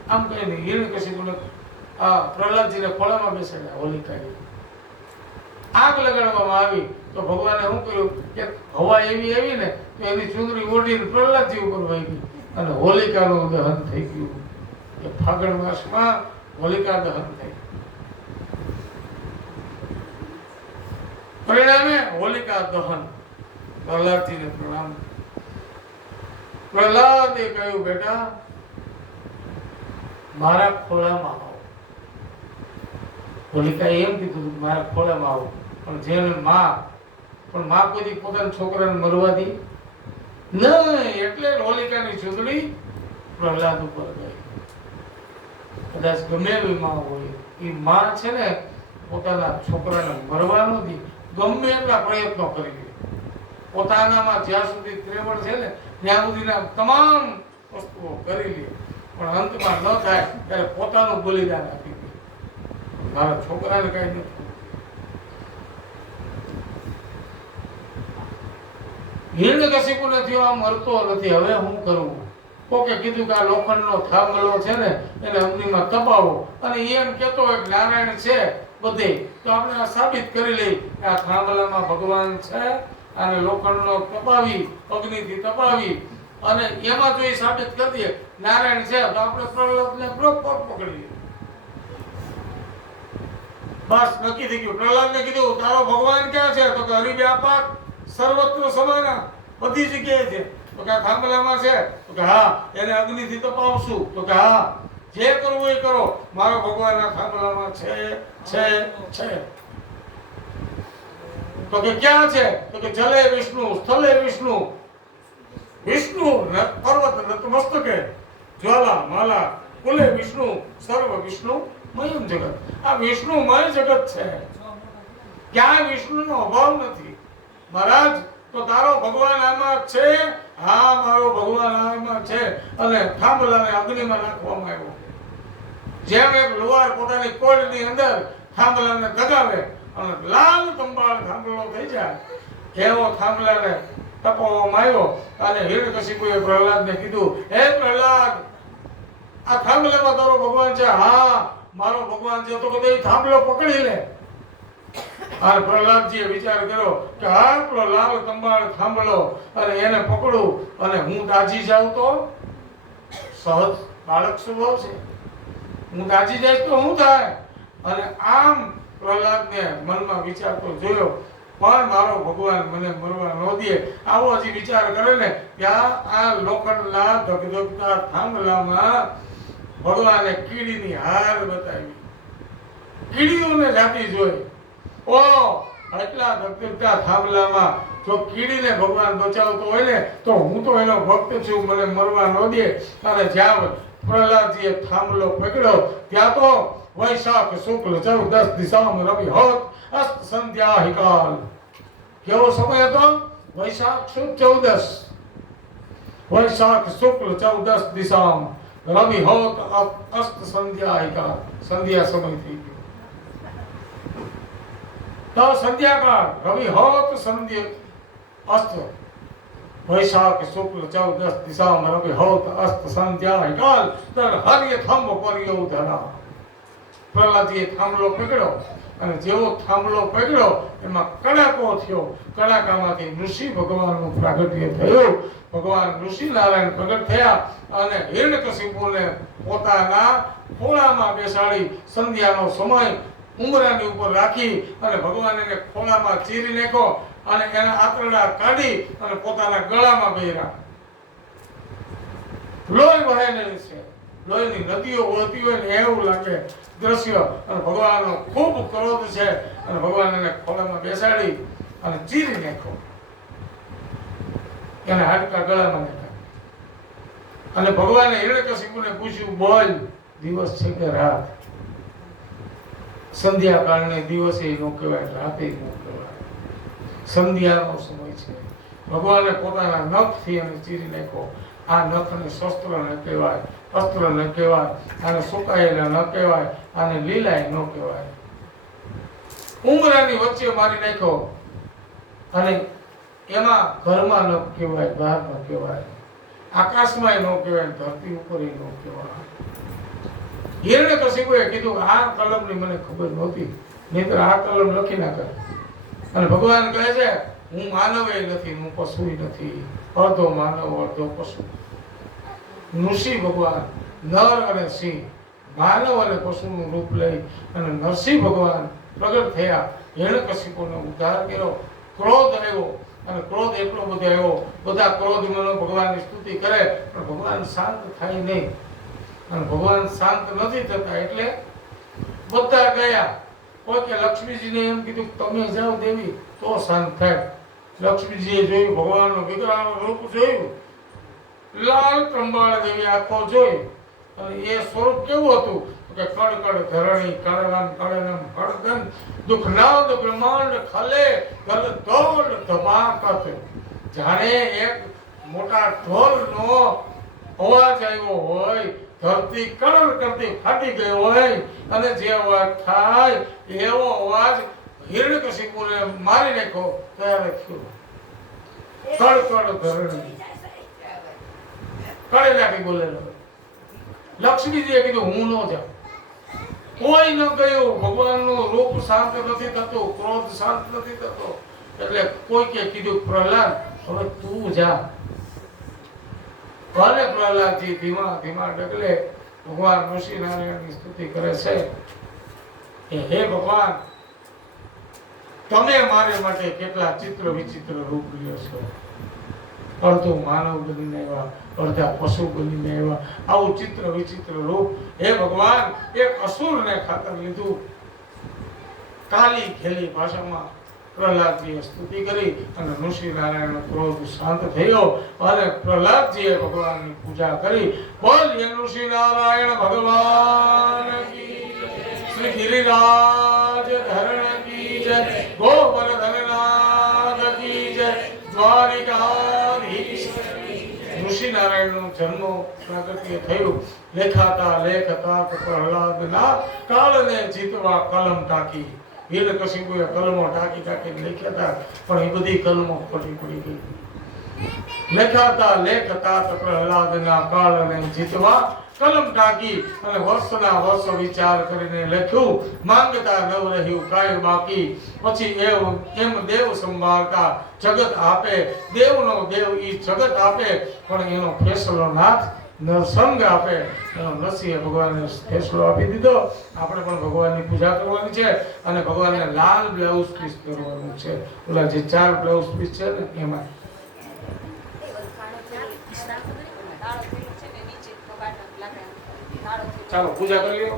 આમ કહીને હિરણ્યકશિપુને પ્રહલાદજીને ખોળામાં બેસાડ્યા. હોલિકાએ આગ લગાડવામાં આવી તો ભગવાને શું કર્યું કે હવા એવી આવી ને તો એની ચુંદડી ઓઢીને પ્રહલાદજી ઉપર વહી ગઈ અને હોલિકાનું દહન થઈ ગયું. કે ફાગણ માસમાં હોલિકા દહન થઈ. પરિણામે હોલિકા દહન. પ્રહલાદજીને પ્રણામ. પ્રહલાદે કહ્યું બેટા મારા ખોળામાં આવો. હોલિકાએ એમ કીધું મારા ખોળામાં આવો. પણ જેને માં કોઈ પોતાના છોકરાને મરવા દી નહીં, એટલે હોલિકાની ચૂંદડી પ્રહલાદ ઉપર ગઈ. કદાચ ગમે એવી માં હોય, એ માં છે ને પોતાના છોકરાને મરવા ન દી, ગમે એટલા પ્રયત્નો કરી લે. પોતાનામાં જ્યાં સુધી ત્રેવડ છે ને ત્યાં સુધીના તમામ વસ્તુઓ કરી લે, પણ અંતમાં ન થાય ત્યારે પોતાનું બલિદાન આપી દે. મારા છોકરાને કઈ નથી. હિરણ્યકશિપુને થયો આ મરતો નથી, હવે હું કરું? કોકે કીધું કે આ લોખંડનો થાંભલો છે ને એને અગ્નિમાં તપાવો. અને એમ કહેતો હોય કે નારાયણ છે બધે, તો આપણે આ સાબિત કરી લઈ કે આ થાંભલામાં ભગવાન છે. અને લોખંડનો તપાવી, અગ્નિથી તપાવી અને એમાં જો એ સાબિત કરી દઈએ નારાયણ છે તો આપણે પ્રહલાદને પ્રોપર પકડી લઈએ. બસ નક્કી થઈ ગયું. પ્રહલાદને કીધું તારો ભગવાન ક્યાં છે? તો કે હરિવ્યાપક સર્વત્ર સમાના, બધી જગ્યાએ છે. તો કે થાંભલામાં છે? તો કે હા. એને અગ્નિથી તપાવશું? તો કે હા. જે કરવું એ કરો, મારો ભગવાન આ થાંભલામાં છે. તો કે ક્યાં છે? તો કે જલે વિષ્ણુ, સ્થલે વિષ્ણુ. વિષ્ણુ પર્વત નતમસ્તકે, જ્વાલા માલા કુલે વિષ્ણુ, સર્વ વિષ્ણુ મયમ જગત. આ વિષ્ણુમય જગત છે, ક્યાંય વિષ્ણુનો અભાવ નથી. મહારાજ તો તારો ભગવાન આમાં છે? હા, મારો ભગવાન આમાં છે. અને થાંભલાને અગ્નિમાં નાખવામાં આવ્યો. જેમ એક લુહાર પોતાની કોળની અંદર થાંભલાને દગાવે અને લાલ કંબાળ થાંભલો થઈ જાય, એવો થાંભલાને તપાવવામાં આવ્યો. અને હિરણ્યકશિપુએ પ્રહલાદને કીધું, હે પ્રહલાદ, આ થાંભલામાં તારો ભગવાન છે? હા, મારો ભગવાન છે. તો કદાચ થાંભલો પકડી લે. અને પ્રહલાદજીએ વિચાર કર્યો કે આટલો લાલ કંબાળ થાંભલો અને એને પકડું અને હું દાજી જાઉં તો? સહજ બાળક સ્વભાવ છે, હું દાજી જાય તો શું થાય? અને આમ પ્રહલાદને મનમાં વિચાર તો જોયો, પણ મારો ભગવાન મને મરવા ન દે. આવો હજી વિચાર કરે ને ત્યાં આ લોખંડના ધગધગતા થાંભલામાં ભગવાને કીડીની હાર બતાવી. કીડીઓને જાતી જોઈ. ઓ આટલા ધગધગતા થાંભલામાં જો કીડીને ભગવાન બચાવતો હોય ને તો હું તો એનો ભક્ત છું, મને મરવા ન દે. અને જ્યાં પ્રહલાદજીએ થાંભલો પકડ્યો ત્યાં તો વૈશાખ શુક્લ 14 દિશામાં રવિ હોત અસ્ત સંધ્યા કાલ. કેવો સમય હતો? વૈશાખ શુક્લ 14, વૈશાખ શુક્લ 14 દિશામાં રવિ હોત અસ્ત સંધ્યા કાલ. સંધ્યા સમય થઈ ગયો. તો સંધ્યાકાળ રવિ હોત સંધ્યા અસ્ત વૈશાખ શુક્લ 14 દિશામાં રવિ હોત અસ્ત સંધ્યા કાલ તર હરિય થંભ પર્યો ધરા. પ્રહલાદજીએ થાંભલો પકડ્યો અને જેવો થાંભલો પકડ્યો એમાં કડાકો થયો. કડાકામાંથી ઋષિ ભગવાનનું પ્રાગટ્ય થયું. ભગવાન ઋષિ નારાયણ પ્રગટ થયા અને હિરણ્યકશિપુને પોતાના ખોળામાં બેસાડી સંધ્યાનો સમય ઉંબરાની ઉપર રાખી અને ભગવાન એને ખોળામાં ચીરી નાખ્યો અને એના આંતરડા કાઢી અને પોતાના ગળામાં બેર્યા. લોહી વહેલી છે, લોહીની નદીઓ વહેતી હોય ને એવું લાગે દ્રશ્ય. અને ભગવાનનો ખૂબ ક્રોધ છે અને ભગવાન એને ખોળામાં બેસાડી અને ચીરી નાખ્યો. એના હાડકા ગળામાં નાખ્યા. અને ભગવાને હિરણ્યકશિપુને પૂછ્યું, બોલ, દિવસ છે કે રાત? સંધ્યાકાળને દિવસે ન કહેવાય, રાતે ન કહેવાય, સંધ્યાનો સમય છે. ભગવાને પોતાના નખથી એને ચીરી નાખ્યો. આ નખને શસ્ત્ર ન કહેવાય, અસ્ત્ર ન કહેવાય, આને સુકાયેલા ન કહેવાય, આને લીલાય ન કહેવાય. ઉંબરાની વચ્ચે મારી નાખ્યો અને એમાં ઘરમાં ન કહેવાય, બહાર ન કહેવાય, આકાશમાં ન કહેવાય, ધરતી ઉપર ન કહેવાય. હિરણ્યકશિપુએ કીધું, આ કલમની મને ખબર નહોતી, નહીંતર આ કલમ લખી નાખે. અને ભગવાન કહે છે, હું માનવ નથી, હું પશુ નથી, અડધો માનવ અડધો પશુ. ઋષિ ભગવાન નર અને સિંહ, માનવ અને પશુનું રૂપ લઈ અને નરસિંહ ભગવાન પ્રગટ થયા. હિરણ્યકશિપુનો ઉદ્ધાર કર્યો. ક્રોધ આવ્યો અને ક્રોધ એટલો બધો આવ્યો, બધા ક્રોધમાં ભગવાનની સ્તુતિ કરે પણ ભગવાન શાંત થાય નહીં. અને ભગવાન શાંત નથી થતા એટલે બધા ગયા. કોઈ કે લક્ષ્મીજીને એમ કીધું તમે જાઓ દેવી તો શાંત થાય. લક્ષ્મીજીએ જોયું, ભગવાનનું વિગ્રહનું રૂપ જોયું, લાલ કંબાળ જેવી આંખો જોઈ. અને એ સ્વરૂપ કેવું હતું કે કડકડ ધરણી કળરમ કળરમ કળગન દુઃખનાદ બ્રહ્માંડ ખલે ગલદોલ ધમાકત. જાણે એક મોટા ઢોલનો અવાજ આવ્યો હોય, ધરતી કળર કરતી ફાટી ગઈ હોય અને જે અવાજ થાય એવો અવાજ હિરણ્યકશિપુને મારી નાખ્યો ત્યારે થયો. કડકડ ધરણી કળે નાખી બોલેલો. લક્ષ્મીજીએ કીધું, હું ન જાઉં. કોઈ ન ગયું. ભગવાનનું રૂપ શાંત નથી થતું, ક્રોધ શાંત નથી થતો. એટલે કોઈ કે કીધું, પ્રહલાદ હવે તું જા. ભલે પ્રહલાદજી ધીમા ધીમા ડગલે ભગવાન ઋષિ નારાયણની સ્તુતિ કરે છે કે હે ભગવાન, તમે મારે માટે કેટલા ચિત્ર વિચિત્ર રૂપ લ્યો છો. અડધો માનવ બનીને આવ્યા, અડધા પશુ બનીને આવ્યા. આવું ચિત્ર વિચિત્ર રૂપ. હે ભગવાન, એક અસુરને ખાતર લીધું. કાલી ખેલી ભાષામાં પ્રહલાદજીએ સ્તુતિ કરી અને ઋષિ નારાયણનો ક્રોધ શાંત થયો અને પ્રહલાદજીએ ભગવાનની પૂજા કરી. બોલ ઋષિ નારાયણ ભગવાન કી જય. શ્રી ગિરિરાજ ધરણ કી જય. ગોવર્ધનનાથ કી જય. જન્મ પ્રાગટ્ય થયું. લેખાતા લેખતા પ્રહલાદના કાળને જીતવા કલમ ટાંકી. હિરણ્યકશિપુએ કલમો ટાંકી લખ્યા હતા, પણ એ બધી કલમો ખોટી પડી ગઈ. લેખાતા લેખતા પ્રહલાદના કાળને જીતવા કલમ ટાંકી, અને વર્ષના વર્ષ વિચાર કરીને લખ્યું, માંગતા નવ રહ્યું કાંઈ બાકી. પછી એમ દેવ સંભાળતા જગત આપે, દેવનો દેવ ઈ જગત આપે, પણ એનો ફેસલો નાથ નરસંગ આપે. એનો નરસિંહ ભગવાનને ફેસલો આપી દીધો. આપણે પણ ભગવાનની પૂજા કરવાની છે, અને ભગવાનને લાલ બ્લાઉઝ પીસ કરવાનું છે. ઓલા જે 4 બ્લાઉઝ પીસ છે ને એમાં ચાલો પૂજા કરી લો.